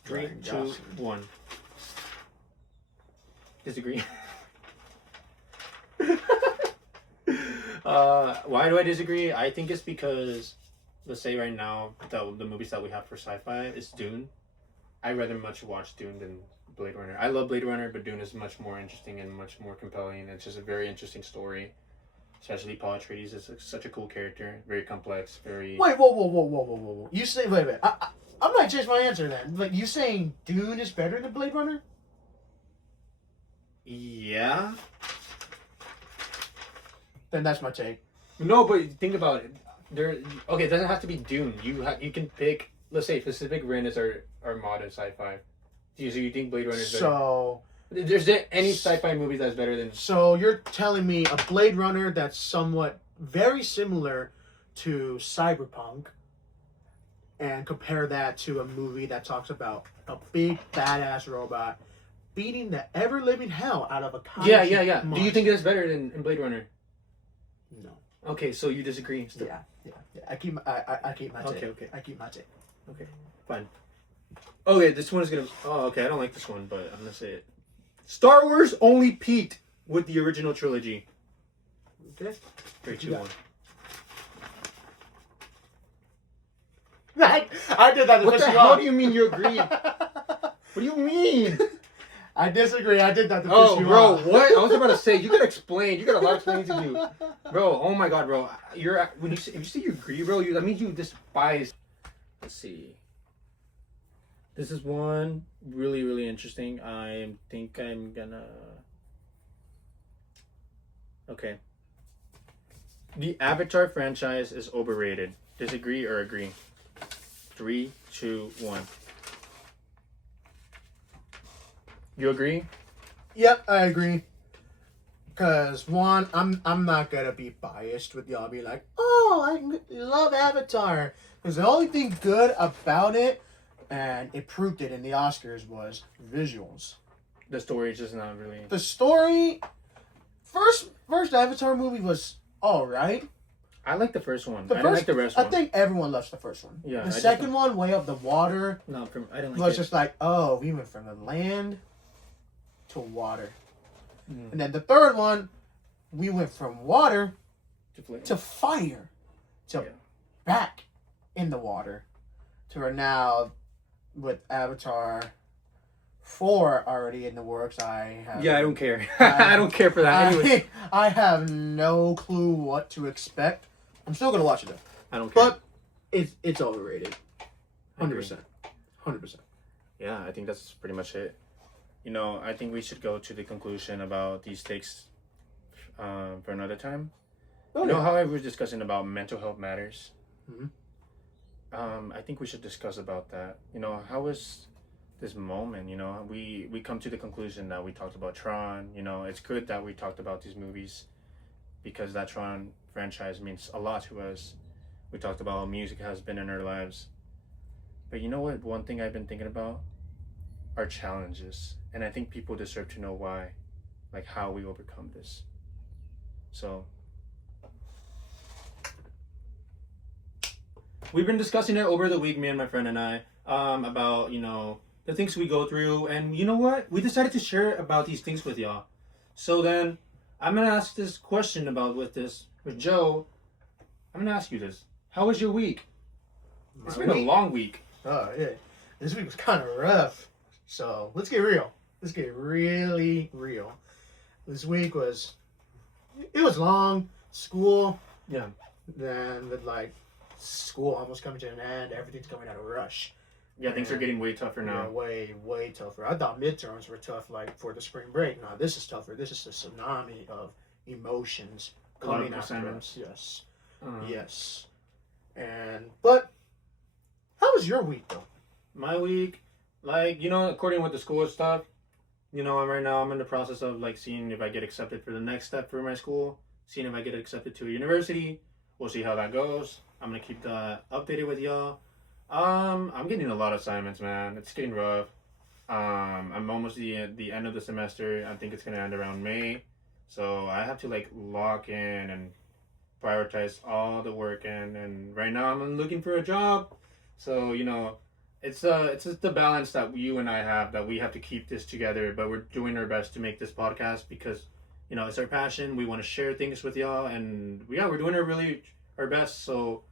3, Ryan 2, Gosling. 1. Disagree. Why do I disagree? I think it's because, let's say right now, the movies that we have for sci-fi is Dune. I'd rather much watch Dune than Blade Runner. I love Blade Runner, but Dune is much more interesting and much more compelling. It's just a very interesting story. Especially Paul Atreides is such a cool character. Very complex, very... Wait, whoa. You say, wait. I might change my answer then. Like, you saying Dune is better than Blade Runner? Yeah? Then that's my take. No, but think about it. Okay, it doesn't have to be Dune. You can pick, let's say, Pacific Rim is our modern sci-fi. So you think Blade Runner is better? So... There's there any sci-fi movie that's better than... So you're telling me a Blade Runner that's somewhat very similar to Cyberpunk, and compare that to a movie that talks about a big badass robot beating the ever-living hell out of a kaiju Yeah. monster. Do you think that's better than in Blade Runner? No. Okay, so you disagree still. Yeah. I keep my take. Okay. I keep my take. Okay, fine. Okay, this one is gonna... Oh, okay, I don't like this one, but I'm gonna say it. Star Wars only peaked with the original trilogy. Okay. 3, 2, 1. I did that to What piss the you hell off. do you mean you agree? What do you mean? I disagree. I did that to piss Oh, you bro, off. what? I was about to say, you gotta explain. You got a lot of explaining to do. Bro, oh my god, bro. When you say you agree, bro, that means you despise... Let's see. This is one really, really interesting. I think I'm gonna. Okay. The Avatar franchise is overrated. Disagree or agree? Three, two, one. You agree? Yep, I agree. Cause one, I'm not gonna be biased with y'all. Be like, oh, I love Avatar. Cause the only thing good about it, and it proved it in the Oscars, was visuals. The story is just not really. The story, first Avatar movie was all right. I like the first one. The I didn't first, like the rest I one. think everyone loves the first one. Yeah, I The just second don't- one, Way Up the Water, No, I didn't like was it. just like, oh, we went from the land to water. Mm. And then the third one, we went from water to fire to Yeah. back in the water to where now with Avatar 4 already in the works. I have Yeah, I don't care. I don't care for that. Anyway, I have no clue what to expect. I'm still gonna watch it though, I don't care. but it's overrated. 100%. 100%. Yeah, I think that's pretty much it. You know, I think we should go to the conclusion about these takes for another time. Oh, You know yeah. how I was discussing about mental health matters? Mhm. I think we should discuss about that. You know, how was this moment? You know, we come to the conclusion that we talked about Tron. You know, it's good that we talked about these movies because that Tron franchise means a lot to us. We talked about how music has been in our lives. But you know what? One thing I've been thinking about are challenges. And I think people deserve to know why, like how we overcome this. So, we've been discussing it over the week, me and my friend and I, about, you know, the things we go through. And you know what? We decided to share about these things with y'all. So then, I'm going to ask this question with Joe. I'm going to ask you this. How was your week? It's been a long week. Oh, yeah. This week was kind of rough. So let's get real. Let's get really real. This week was, it was long. School. Yeah. Then with like school almost coming to an end, everything's coming at a rush. Yeah, things are getting way tougher Yeah, now. way tougher. I thought midterms were tough, like for the spring break. No, this is tougher. This is a tsunami of emotions A lot of coming after assignments. us. Yes, Uh, yes. But how was your week though? My week, like, you know, according with the school stuff, you know, right now I'm in the process of like seeing if I get accepted for the next step for my school, seeing if I get accepted to a university. We'll see how that goes. I'm gonna keep that updated with y'all. I'm getting a lot of assignments, man. It's getting rough. I'm almost the end of the semester. I think it's gonna end around May, so I have to like lock in and prioritize all the work and right now I'm looking for a job. So, you know, it's just the balance that you and I have that we have to keep this together, but we're doing our best to make this podcast because, you know, it's our passion. We want to share things with y'all and we're doing our best. So,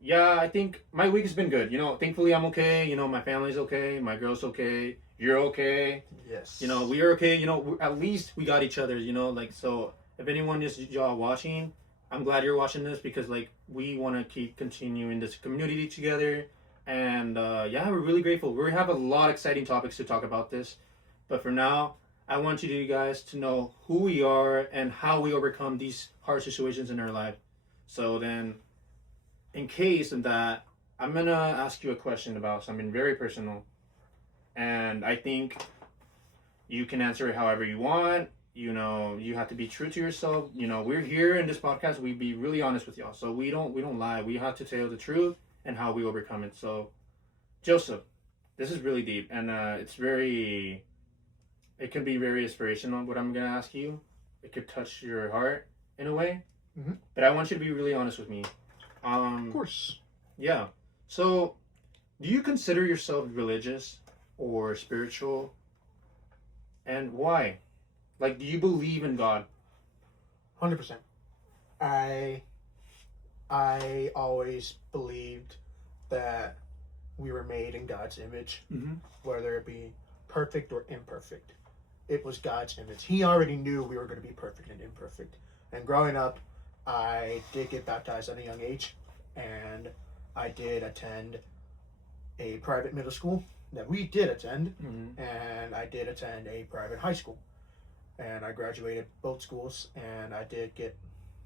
yeah, I think my week has been good. You know, thankfully I'm okay. You know, my family's okay, my girl's okay, you're okay. Yes. You know, we are okay. You know, at least we got each other, you know, like, so if anyone is y'all watching, I'm glad you're watching this because, like, we want to keep continuing this community together. And, yeah, we're really grateful. We have a lot of exciting topics to talk about this. But for now, I want you guys to know who we are and how we overcome these hard situations in our life. So then, in case of that, I'm going to ask you a question about something very personal. And I think you can answer it however you want. You know, you have to be true to yourself. You know, we're here in this podcast. We be really honest with y'all. So we don't lie. We have to tell the truth and how we overcome it. So, Joseph, this is really deep, and it can be very inspirational. What I'm gonna ask you, it could touch your heart in a way. Mhm. But I want you to be really honest with me. Of course. Yeah. So, do you consider yourself religious or spiritual, and why? Like, do you believe in God? 100%. I always believed that we were made in God's image, Mm-hmm. whether it be perfect or imperfect. It was God's image. He already knew we were going to be perfect and imperfect. And growing up, I did get baptized at a young age, and I did attend a private middle school that we did attend, Mm-hmm. and I did attend a private high school, and I graduated both schools, and I did get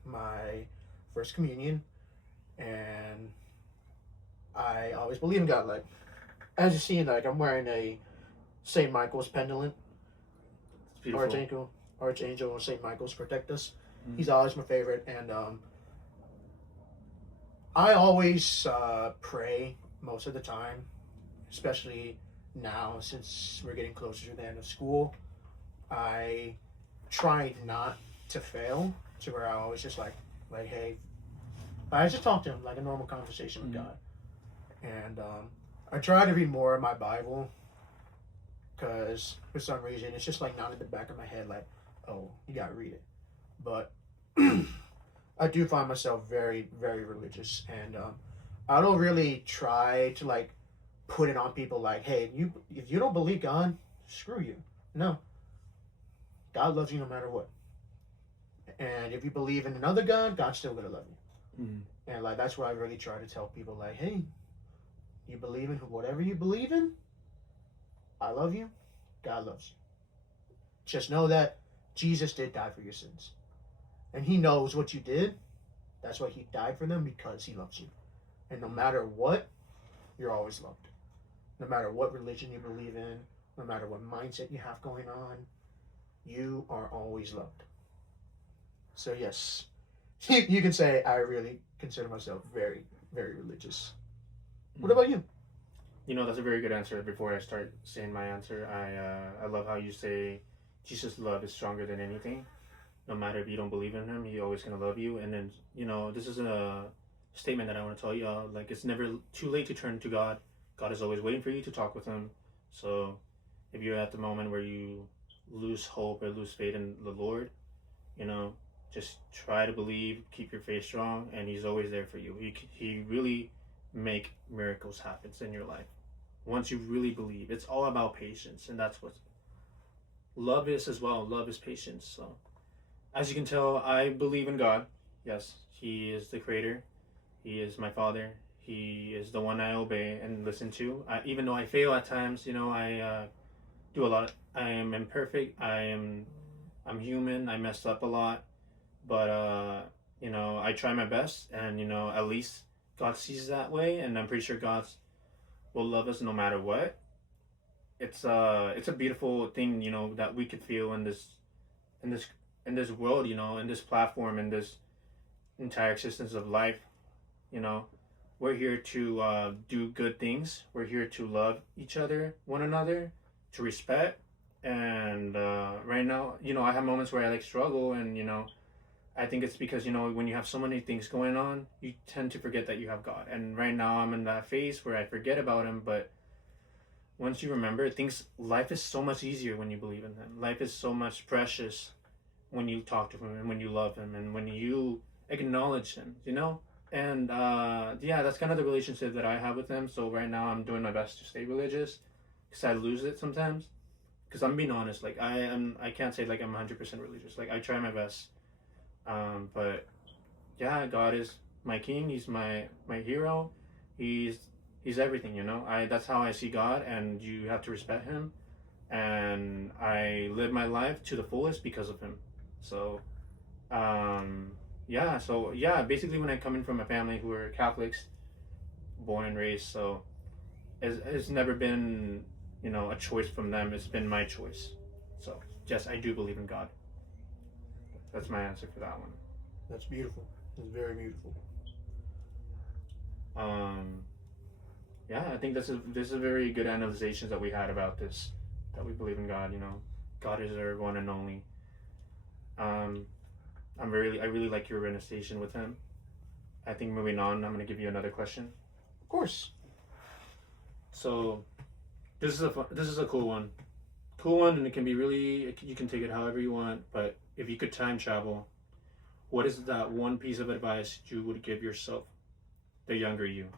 my first communion, and I always believe in God. Like, as you see, like I'm wearing a Saint Michael's pendant. It's beautiful. Archangel Saint Michael's protect us. Mm-hmm. He's always my favorite, and I always pray most of the time, especially now since we're getting closer to the end of school. I try not to fail to where I always just like hey, I just talk to him like a normal conversation with God, and I try to read more of my Bible because for some reason it's just like not in the back of my head like, oh, you gotta read it, but I do find myself very, very religious, and I don't really try to like put it on people like, hey, if you don't believe God, screw you. No, God loves you no matter what, and if you believe in another God, God's still gonna love you. Mm-hmm. And like that's what I really try to tell people, like, hey, you believe in whatever you believe in, I love you, God loves you. Just know that Jesus did die for your sins, and He knows what you did. That's why He died for them, because He loves you. And no matter what, you're always loved. No matter what religion you believe in, no matter what mindset you have going on, you are always loved. So yes, you can say I really consider myself very, very religious. What about you? You know, that's a very good answer. Before I start saying my answer, I love how you say Jesus' love is stronger than anything. No matter if you don't believe in him, he's always gonna love you. And then, you know, this is a statement that I want to tell you. Like, it's never too late to turn to God. God is always waiting for you to talk with him. So if you're at the moment where you lose hope or lose faith in the Lord, you know, just try to believe, keep your faith strong, and he's always there for you. He really make miracles happen in your life. Once you really believe, it's all about patience, and that's what love is as well. Love is patience. So as you can tell, I believe in God. Yes, he is the creator. He is my father. He is the one I obey and listen to. Even though I fail at times, you know, I do a lot. I am imperfect. I'm human. I mess up a lot, but you know, I try my best, and you know, at least God sees that way, and I'm pretty sure God will love us no matter what. It's a beautiful thing, you know, that we could feel in this in this world, you know, in this platform, in this entire existence of life. You know, we're here to do good things. We're here to love each other, one another, to respect. And right now, you know, I have moments where I like struggle, and you know, I think it's because, you know, when you have so many things going on, you tend to forget that you have God. And right now, I'm in that phase where I forget about Him. But once you remember things, life is so much easier when you believe in Him. Life is so much precious when you talk to Him and when you love Him and when you acknowledge Him. You know. And yeah, that's kind of the relationship that I have with Him. So right now, I'm doing my best to stay religious, because I lose it sometimes. Because I'm being honest, like I can't say like I'm 100% religious. Like I try my best. But yeah, God is my king. He's my hero. He's everything, you know. That's how I see God, and you have to respect him. And I live my life to the fullest because of him. So, yeah. So yeah, basically, when I come in from a family who are Catholics, born and raised, so it's never been, you know, a choice from them. It's been my choice. So yes, I do believe in God. That's my answer for that one. That's beautiful. It's very beautiful. Um, yeah, I think this is a very good analyzations that we had about this. That we believe in God. You know, God is our one and only. Um, I really like your renunciation with Him. I think moving on, I'm gonna give you another question. Of course. So, this is a cool one, and it can be really, you can take it however you want. But if you could time travel, what is that one piece of advice you would give yourself, the younger you?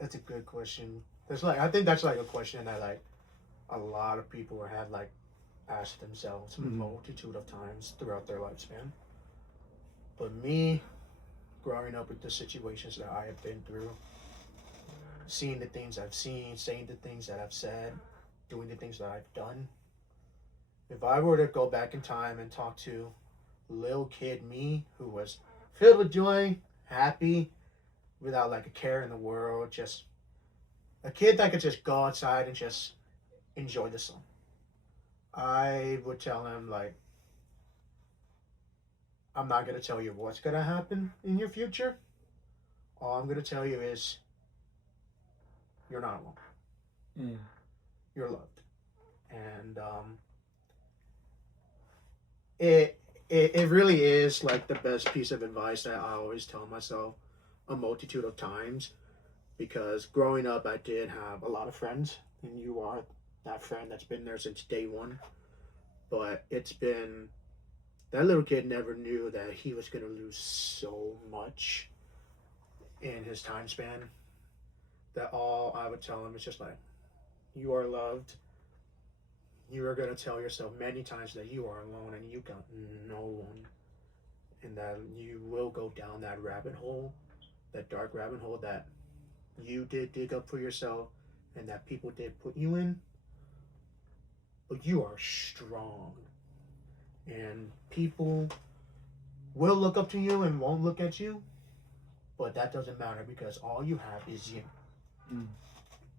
That's a good question. I think that's like a question that like a lot of people have like asked themselves a multitude of times throughout their lifespan. But me growing up with the situations that I have been through, seeing the things I've seen, saying the things that I've said, doing the things that I've done. If I were to go back in time and talk to little kid me who was filled with joy, happy, without like a care in the world, just a kid that could just go outside and just enjoy the sun, I would tell him like, I'm not gonna tell you what's gonna happen in your future. All I'm gonna tell you is you're not alone. Mm. You're loved, and it really is like the best piece of advice that I always tell myself a multitude of times, because growing up I did have a lot of friends, and you are that friend that's been there since day one. But it's been, that little kid never knew that he was going to lose so much in his time span, that all I would tell him is just like, you are loved. You are going to tell yourself many times that you are alone and you got no one, and that you will go down that rabbit hole, that dark rabbit hole that you did dig up for yourself and that people did put you in. But you are strong, and people will look up to you and won't look at you, but that doesn't matter, because all you have is you. Mm.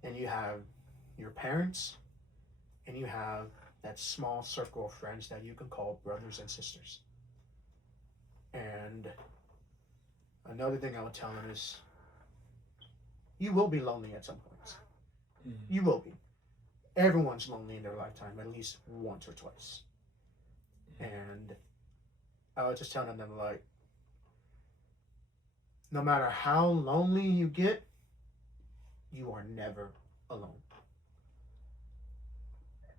And you have your parents, and you have that small circle of friends that you can call brothers and sisters. And another thing I would tell them is, you will be lonely at some points. Mm. You will be. Everyone's lonely in their lifetime at least once or twice. And I was just telling them, like, no matter how lonely you get, you are never alone.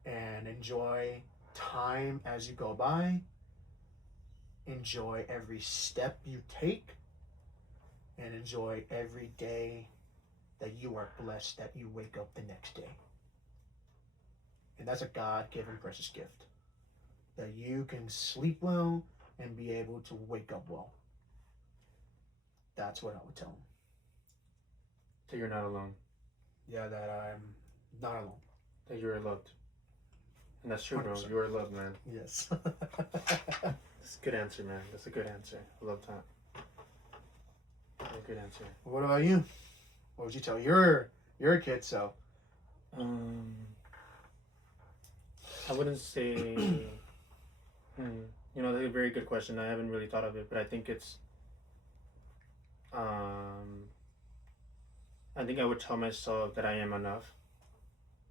And enjoy time as you go by. Enjoy every step you take. And enjoy every day that you are blessed that you wake up the next day. And that's a God-given precious gift, that you can sleep well and be able to wake up well. That's what I would tell them. That you're not alone. Yeah, that I'm not alone. That you're loved. And that's true, bro. 100%. You are loved, man. Yes. That's a good answer, man. That's a good answer. I love that. A good answer. What about you? What would you tell your kid self? I wouldn't say. You know, that's a very good question. I haven't really thought of it, but I think it's. I think I would tell myself that I am enough.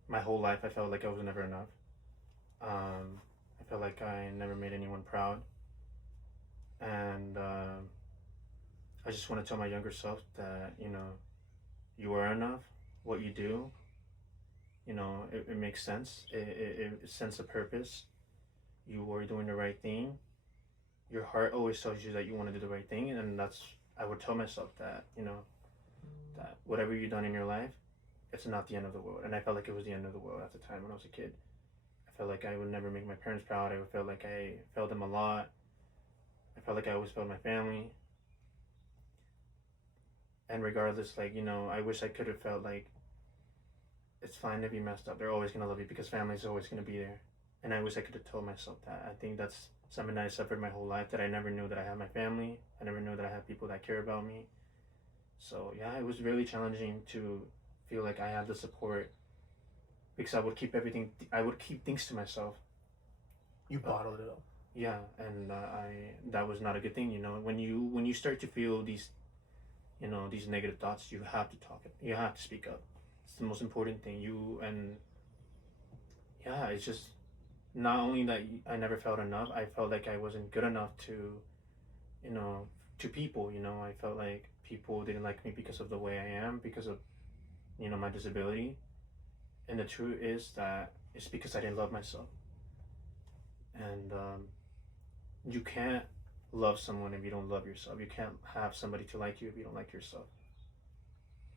My whole life, I felt like I was never enough. I felt like I never made anyone proud, and I just want to tell my younger self that, you know, you are enough. What you do, you know, it makes sense. It sense a purpose. You are doing the right thing. Your heart always tells you that you want to do the right thing, and that's, I would tell myself that, you know, that whatever you've done in your life, it's not the end of the world. And I felt like it was the end of the world at the time when I was a kid. I felt like I would never make my parents proud. I felt like I failed them a lot. I felt like I always failed my family. And regardless, like, you know, I wish I could have felt like it's fine if you messed up. They're always going to love you because family's always going to be there. And I wish I could have told myself that. I think that's something that I suffered my whole life, that I never knew that I had my family. I never knew that I had people that care about me. So, yeah, it was really challenging to feel like I had the support, because I would keep things to myself. You bottled it up. Yeah, and that was not a good thing, you know. When you start to feel these, you know, these negative thoughts, you have to talk it. You have to speak up. It's the most important thing. Yeah, it's just not only that I never felt enough. I felt like I wasn't good enough to, you know, to people. You know, I felt like people didn't like me because of the way I am, because of, you know, my disability. And the truth is that it's because I didn't love myself. And you can't love someone if you don't love yourself. You can't have somebody to like you if you don't like yourself.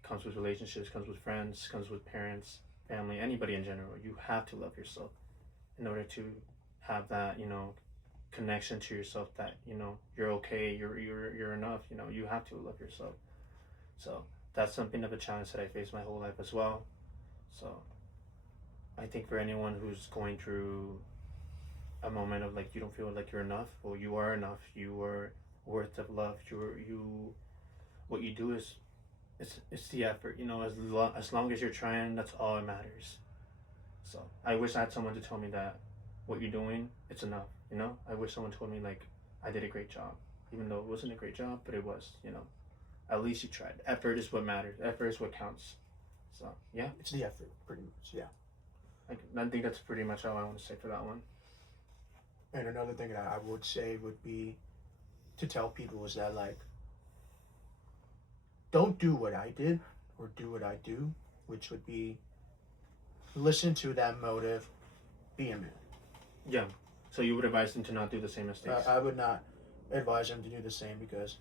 It comes with relationships, comes with friends, comes with parents, family, anybody in general. You have to love yourself in order to have that, you know, connection to yourself that you're okay, you're enough. You have to love yourself. So that's something of a challenge that I faced my whole life as well. So I think for anyone who's going through a moment of like you don't feel like you're enough, well, you are enough. You are worth of love. You what you do is it's the effort. As long as you're trying, that's all that matters. So I wish I had someone to tell me that what you're doing, it's enough. I wish someone told me like I did a great job, even though it wasn't a great job, but it was. At least you tried. Effort is what matters. Effort is what counts. So yeah, It's the effort, pretty much. Yeah. I think that's pretty much all I want to say for that one. And another thing that I would say would be to tell people is that like don't do what I did or do what I do, which would be listen to that motive, be a man. Yeah. So you would advise them to not do the same mistakes. I would not advise them to do the same because,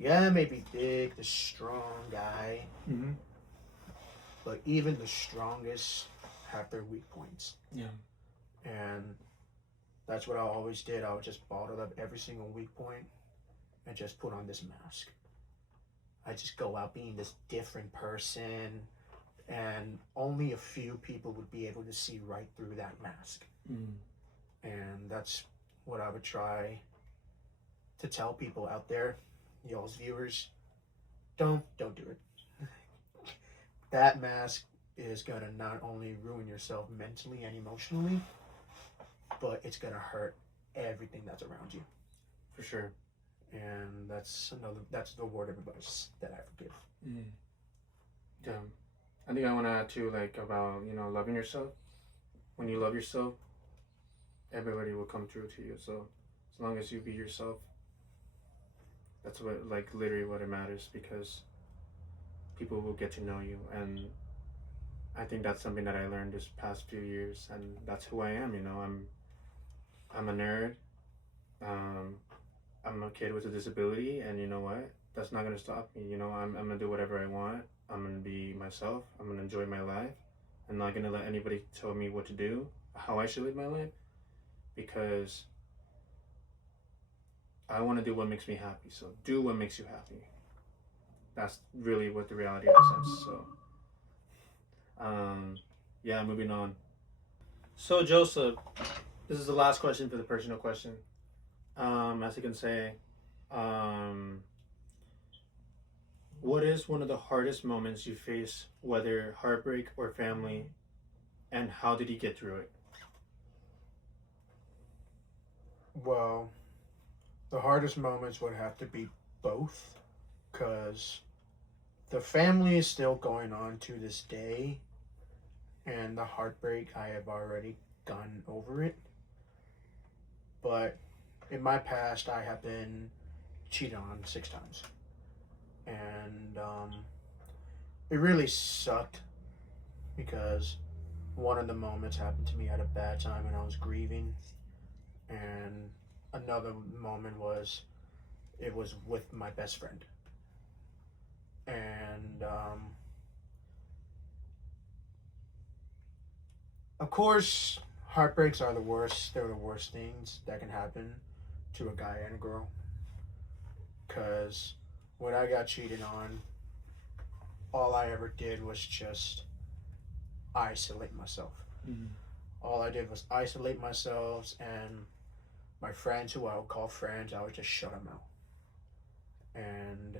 yeah, maybe big, the strong guy, Mm-hmm. but even the strongest have their weak points. Yeah. And that's what I always did. I would just bottle up every single weak point and just put on this mask. I just go out being this different person, and only a few people would be able to see right through that mask. Mm. And that's what I would try to tell people out there, y'all's viewers. Don't do it. That mask is gonna not only ruin yourself mentally and emotionally, but it's gonna hurt everything that's around you. For sure. And that's the word of advice that I would give. Mm. Yeah. I think I want to add too, like about loving yourself. When you love yourself, everybody will come true to you. So as long as you be yourself, that's what literally what it matters, because people will get to know you. And I think that's something that I learned this past few years, and that's who I am. I'm a nerd. I'm a kid with a disability, and you know what? That's not gonna stop me. I'm gonna do whatever I want. I'm gonna be myself. I'm gonna enjoy my life. I'm not gonna let anybody tell me what to do, how I should live my life, because I want to do what makes me happy. So do what makes you happy. That's really what the reality of the sense. So, yeah, moving on. So Joseph, this is the last question for the personal question. As you can say, what is one of the hardest moments you face, whether heartbreak or family, and how did you get through it? Well, the hardest moments would have to be both, because the family is still going on to this day, and the heartbreak, I have already gotten over it. But in my past, I have been cheated on 6 times. And it really sucked because one of the moments happened to me at a bad time when I was grieving. And another moment it was with my best friend. And of course, heartbreaks are the worst. They're the worst things that can happen to a guy and a girl. Because when I got cheated on, all I ever did was just isolate myself. Mm-hmm. All I did was isolate myself, and my friends, who I would call friends, I would just shut them out. And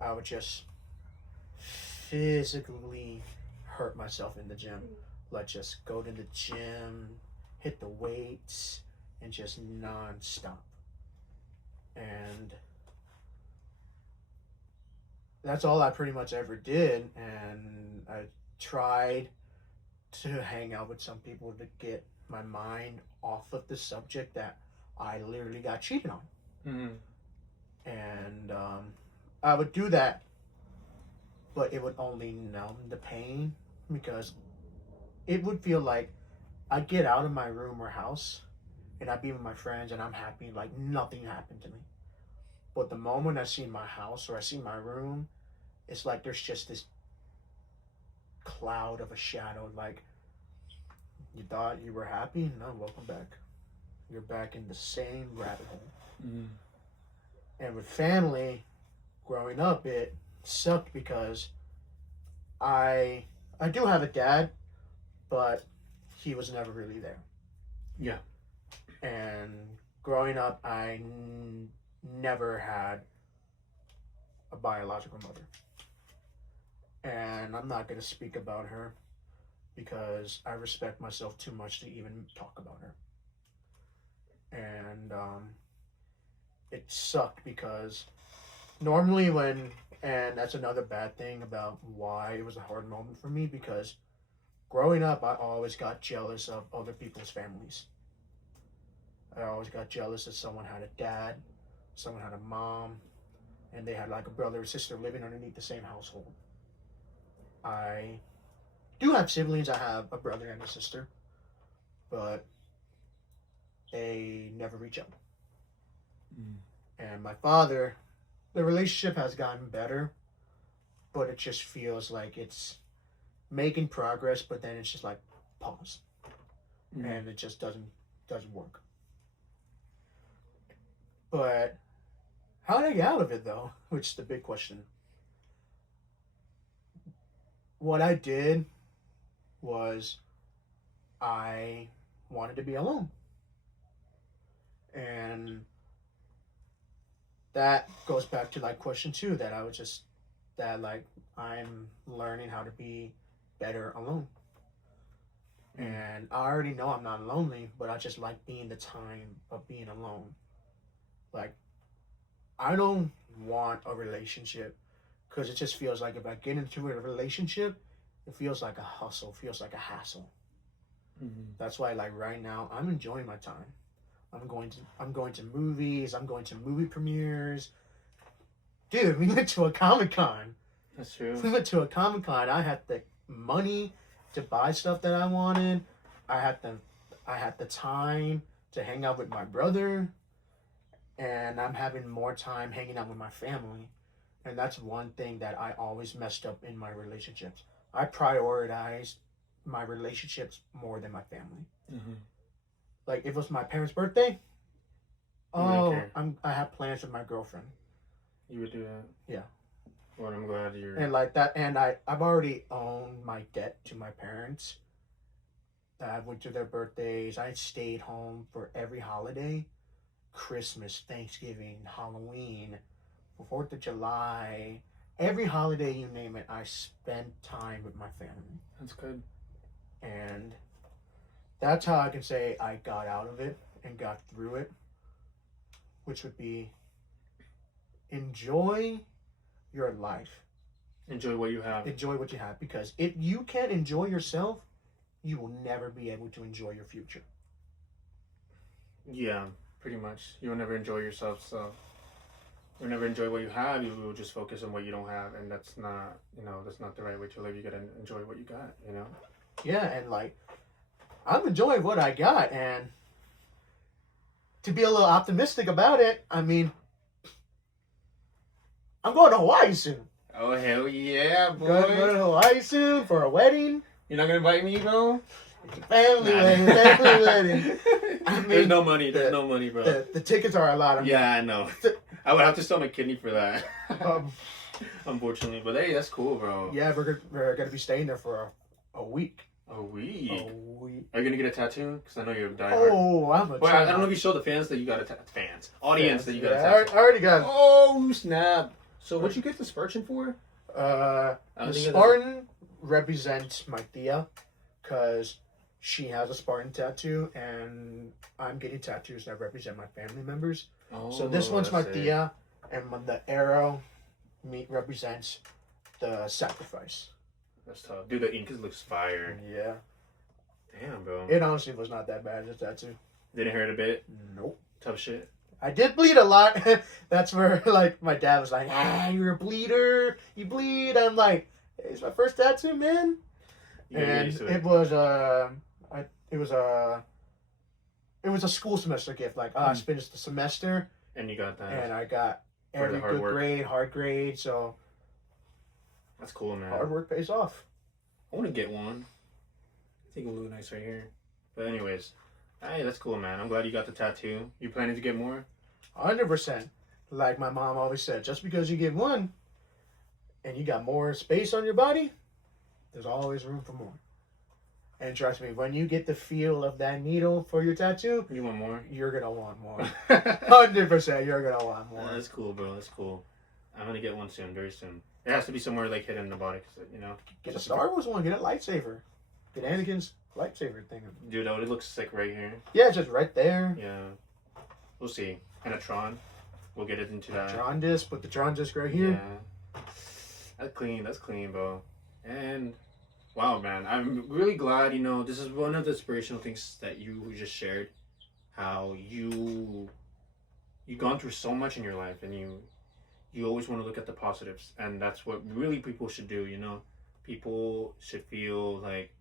I would just physically hurt myself in the gym. Like just go to the gym, hit the weights, and just non-stop. And that's all I pretty much ever did. And I tried to hang out with some people to get my mind off of the subject that I literally got cheated on. Mm-hmm. And I would do that, but it would only numb the pain, because it would feel like I'd get out of my room or house and I'd be with my friends and I'm happy like nothing happened to me. But the moment I see my house or I see my room, it's like there's just this cloud of a shadow. Like, you thought you were happy? No, welcome back. you're back in the same rabbit hole. Mm. And with family, growing up, it sucked because I do have a dad, but he was never really there. Yeah. And growing up, I never had a biological mother. And I'm not going to speak about her because I respect myself too much to even talk about her. And it sucked because normally and that's another bad thing about why it was a hard moment for me, because growing up, I always got jealous of other people's families. I always got jealous that someone had a dad, someone had a mom, and they had like a brother or sister living underneath the same household. I do have siblings. I have a brother and a sister, but they never reach out. Mm. And my father, the relationship has gotten better, but it just feels like it's making progress, but then it's just like pause. Mm. And it just doesn't work. But how did I get out of it though? Which is the big question. What I did was I wanted to be alone. And that goes back to like question 2, that I was just that like I'm learning how to be better alone. And I already know I'm not lonely, but I just like being the time of being alone. Like, I don't want a relationship because it just feels like if I get into a relationship, it feels like a hustle, feels like a hassle. Mm-hmm. That's why, like right now, I'm enjoying my time. I'm going to movies. I'm going to movie premieres. Dude, we went to a Comic-Con. That's true. We went to a Comic-Con. I had the money to buy stuff that I wanted. I had the time to hang out with my brother, and I'm having more time hanging out with my family. And that's one thing that I always messed up in my relationships. I prioritized my relationships more than my family. Mm-hmm. Like if it was my parents' birthday, I have plans with my girlfriend. You would do that? Yeah. Well, I'm glad you're... And like that, and I've already owned my debt to my parents. I went to their birthdays. I stayed home for every holiday. Christmas, Thanksgiving, Halloween, 4th of July. Every holiday, you name it, I spent time with my family. That's good. And that's how I can say I got out of it and got through it. Which would be enjoy your life. Enjoy what you have. Enjoy what you have. Because if you can't enjoy yourself, you will never be able to enjoy your future. Yeah, pretty much. You'll never enjoy yourself, so you'll never enjoy what you have. You will just focus on what you don't have, and that's not, that's not the right way to live. You gotta enjoy what you got, Yeah, and like, I'm enjoying what I got, and to be a little optimistic about it, I mean, I'm going to Hawaii soon. Oh, hell yeah, boy. Going to Hawaii soon for a wedding. You're not gonna invite me, bro? Family wedding. I mean, there's no money, bro. The tickets are a lot of money. Yeah, I know. I would have to sell my kidney for that. Unfortunately, but hey, that's cool, bro. Yeah, we're gonna be staying there for a week. A week? A week. Are you gonna get a tattoo? Because I know you're a diehard. Oh, I'm a Well, I don't know if you show the fans that you got a audience that you got a tattoo. I already got. Oh, snap. So what'd you get the Spartan for? The Spartan represents my Thea, because she has a Spartan tattoo, and I'm getting tattoos that represent my family members. Oh, so this one's my Thea, and the arrow represents the sacrifice. That's tough. Dude, the ink looks fire. Yeah. Damn, bro. It honestly was not that bad, just tattoo. Didn't hurt a bit? Nope. Tough shit. I did bleed a lot. That's where, like, my dad was like, you're a bleeder. You bleed. I'm like, it's my first tattoo, man. And it was a school semester gift. Like, I finished the semester. And you got that. And I got every good grade, hard grade, so. That's cool, man. Hard work pays off. I want to get one. I think it'll look nice right here. But anyways, Hey, that's cool, man. I'm glad you got the tattoo. You planning to get more? 100%. Like my mom always said, just because you get one and you got more space on your body, there's always room for more. And trust me, when you get the feel of that needle for your tattoo, You want more? you're gonna want more. 100%, you're gonna want more. That's cool, bro. That's cool. I'm gonna get one soon, very soon. It has to be somewhere like hidden in the body, cause you know. Get a Star Wars one. Get a lightsaber. Get Anakin's lightsaber thing. Dude, that would look sick right here. Yeah, just right there. Yeah, we'll see. And a Tron, we'll get it into that. Tron disc. Put the Tron disc right here. Yeah, that's clean. That's clean, bro. And wow, man, I'm really glad. You know, this is one of the inspirational things that you just shared. How you've gone through so much in your life, and you always want to look at the positives, and that's what really people should do. You know, people should feel like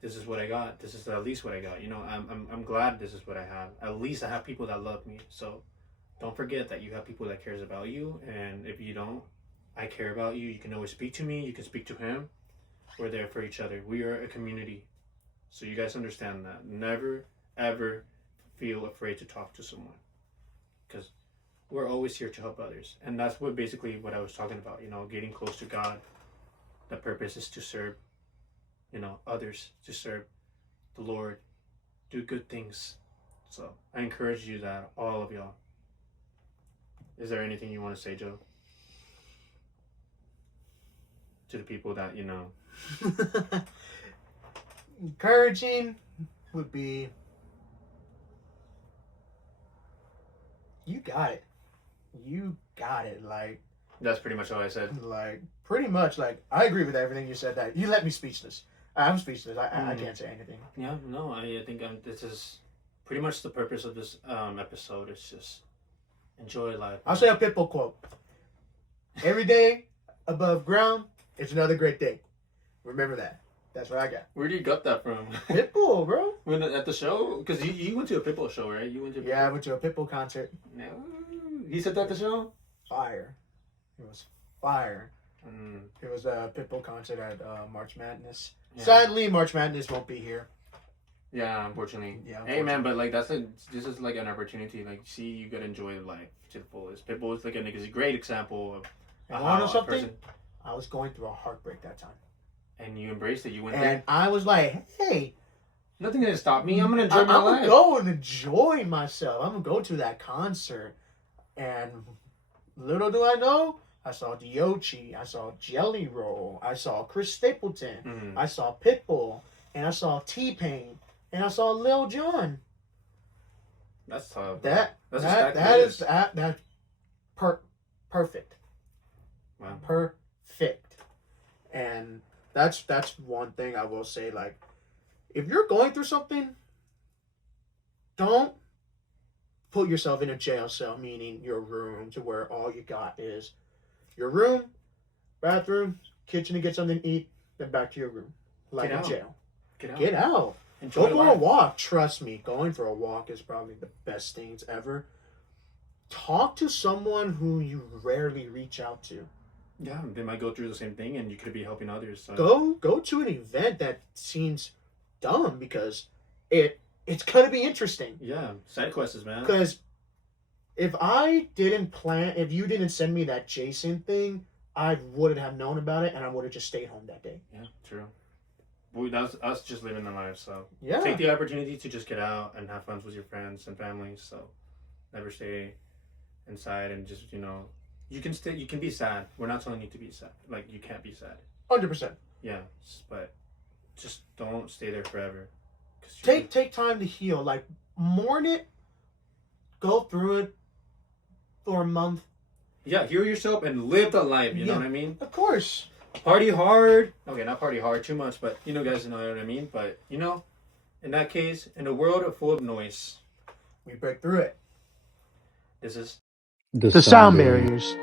this is what I got. This is at least what I got. You know, I'm glad this is what I have. At least I have people that love me. So don't forget that you have people that cares about you, and if you don't, I care about you. You can always speak to me. You can speak to him. We're there for each other. We are a community. So you guys understand that. Never, ever feel afraid to talk to someone. Because we're always here to help others. And that's what basically what I was talking about. You know, getting close to God. The purpose is to serve, you know, others. To serve the Lord. Do good things. So I encourage you that, all of y'all. Is there anything you want to say, Joe? To the people that, you know. Encouraging would be, you got it. You got it. That's pretty much all I said. Pretty much, I agree with everything you said. That you let me speechless. I'm speechless. I can't say anything. Yeah, no, I think this is pretty much the purpose of this episode. It's just enjoy life. I'll say a Pitbull quote. Every day above ground, it's another great day. Remember that. That's what I got. Where do you got that from? Pitbull, bro. When at the show? Because you went to a Pitbull show, right? You went to I went to a Pitbull concert. No, he said that at the show. Fire. It was fire. Mm. It was a Pitbull concert at March Madness. Yeah. Sadly, March Madness won't be here. Yeah, unfortunately. Yeah. Hey man, but this is like an opportunity. Like, see, you gotta enjoy life to the fullest. Pitbull is is a great example of And want to know something? I was going through a heartbreak that time. And you embraced it. You went and there. I was like, hey, Nothing gonna stop me. I'm gonna enjoy my life. I'm gonna go and enjoy myself. I'm gonna go to that concert. And little do I know, I saw Diochi, I saw Jelly Roll, I saw Chris Stapleton, Mm-hmm. I saw Pitbull, and I saw T-Pain, and I saw Lil Jon. That's tough. That's perfect. Wow. Perfect. And that's one thing I will say. If you're going through something, don't put yourself in a jail cell, meaning your room, to where all you got is your room, bathroom, kitchen to get something to eat, then back to your room. Like in jail. Get out. Enjoy Go for a walk. Trust me, going for a walk is probably the best things ever. Talk to someone who you rarely reach out to. Yeah, they might go through the same thing, and you could be helping others. So. Go to an event that seems dumb, because it's gonna be interesting. Yeah, side quests, man. Because if you didn't send me that Jason thing, I wouldn't have known about it, and I would have just stayed home that day. Yeah, true. That's us just living the life. So yeah, take the opportunity to just get out and have fun with your friends and family. So never stay inside, and just you can be sad. We're not telling you to be sad. Like, you can't be sad. 100%. Yeah, but just don't stay there forever. Take time to heal. Mourn it. Go through it for a month. Yeah, heal yourself and live the life. You know what I mean? Of course. Party hard. Okay, not party hard too much, but guys know what I mean. But in that case, in a world full of noise, we break through it. This is the sound barriers.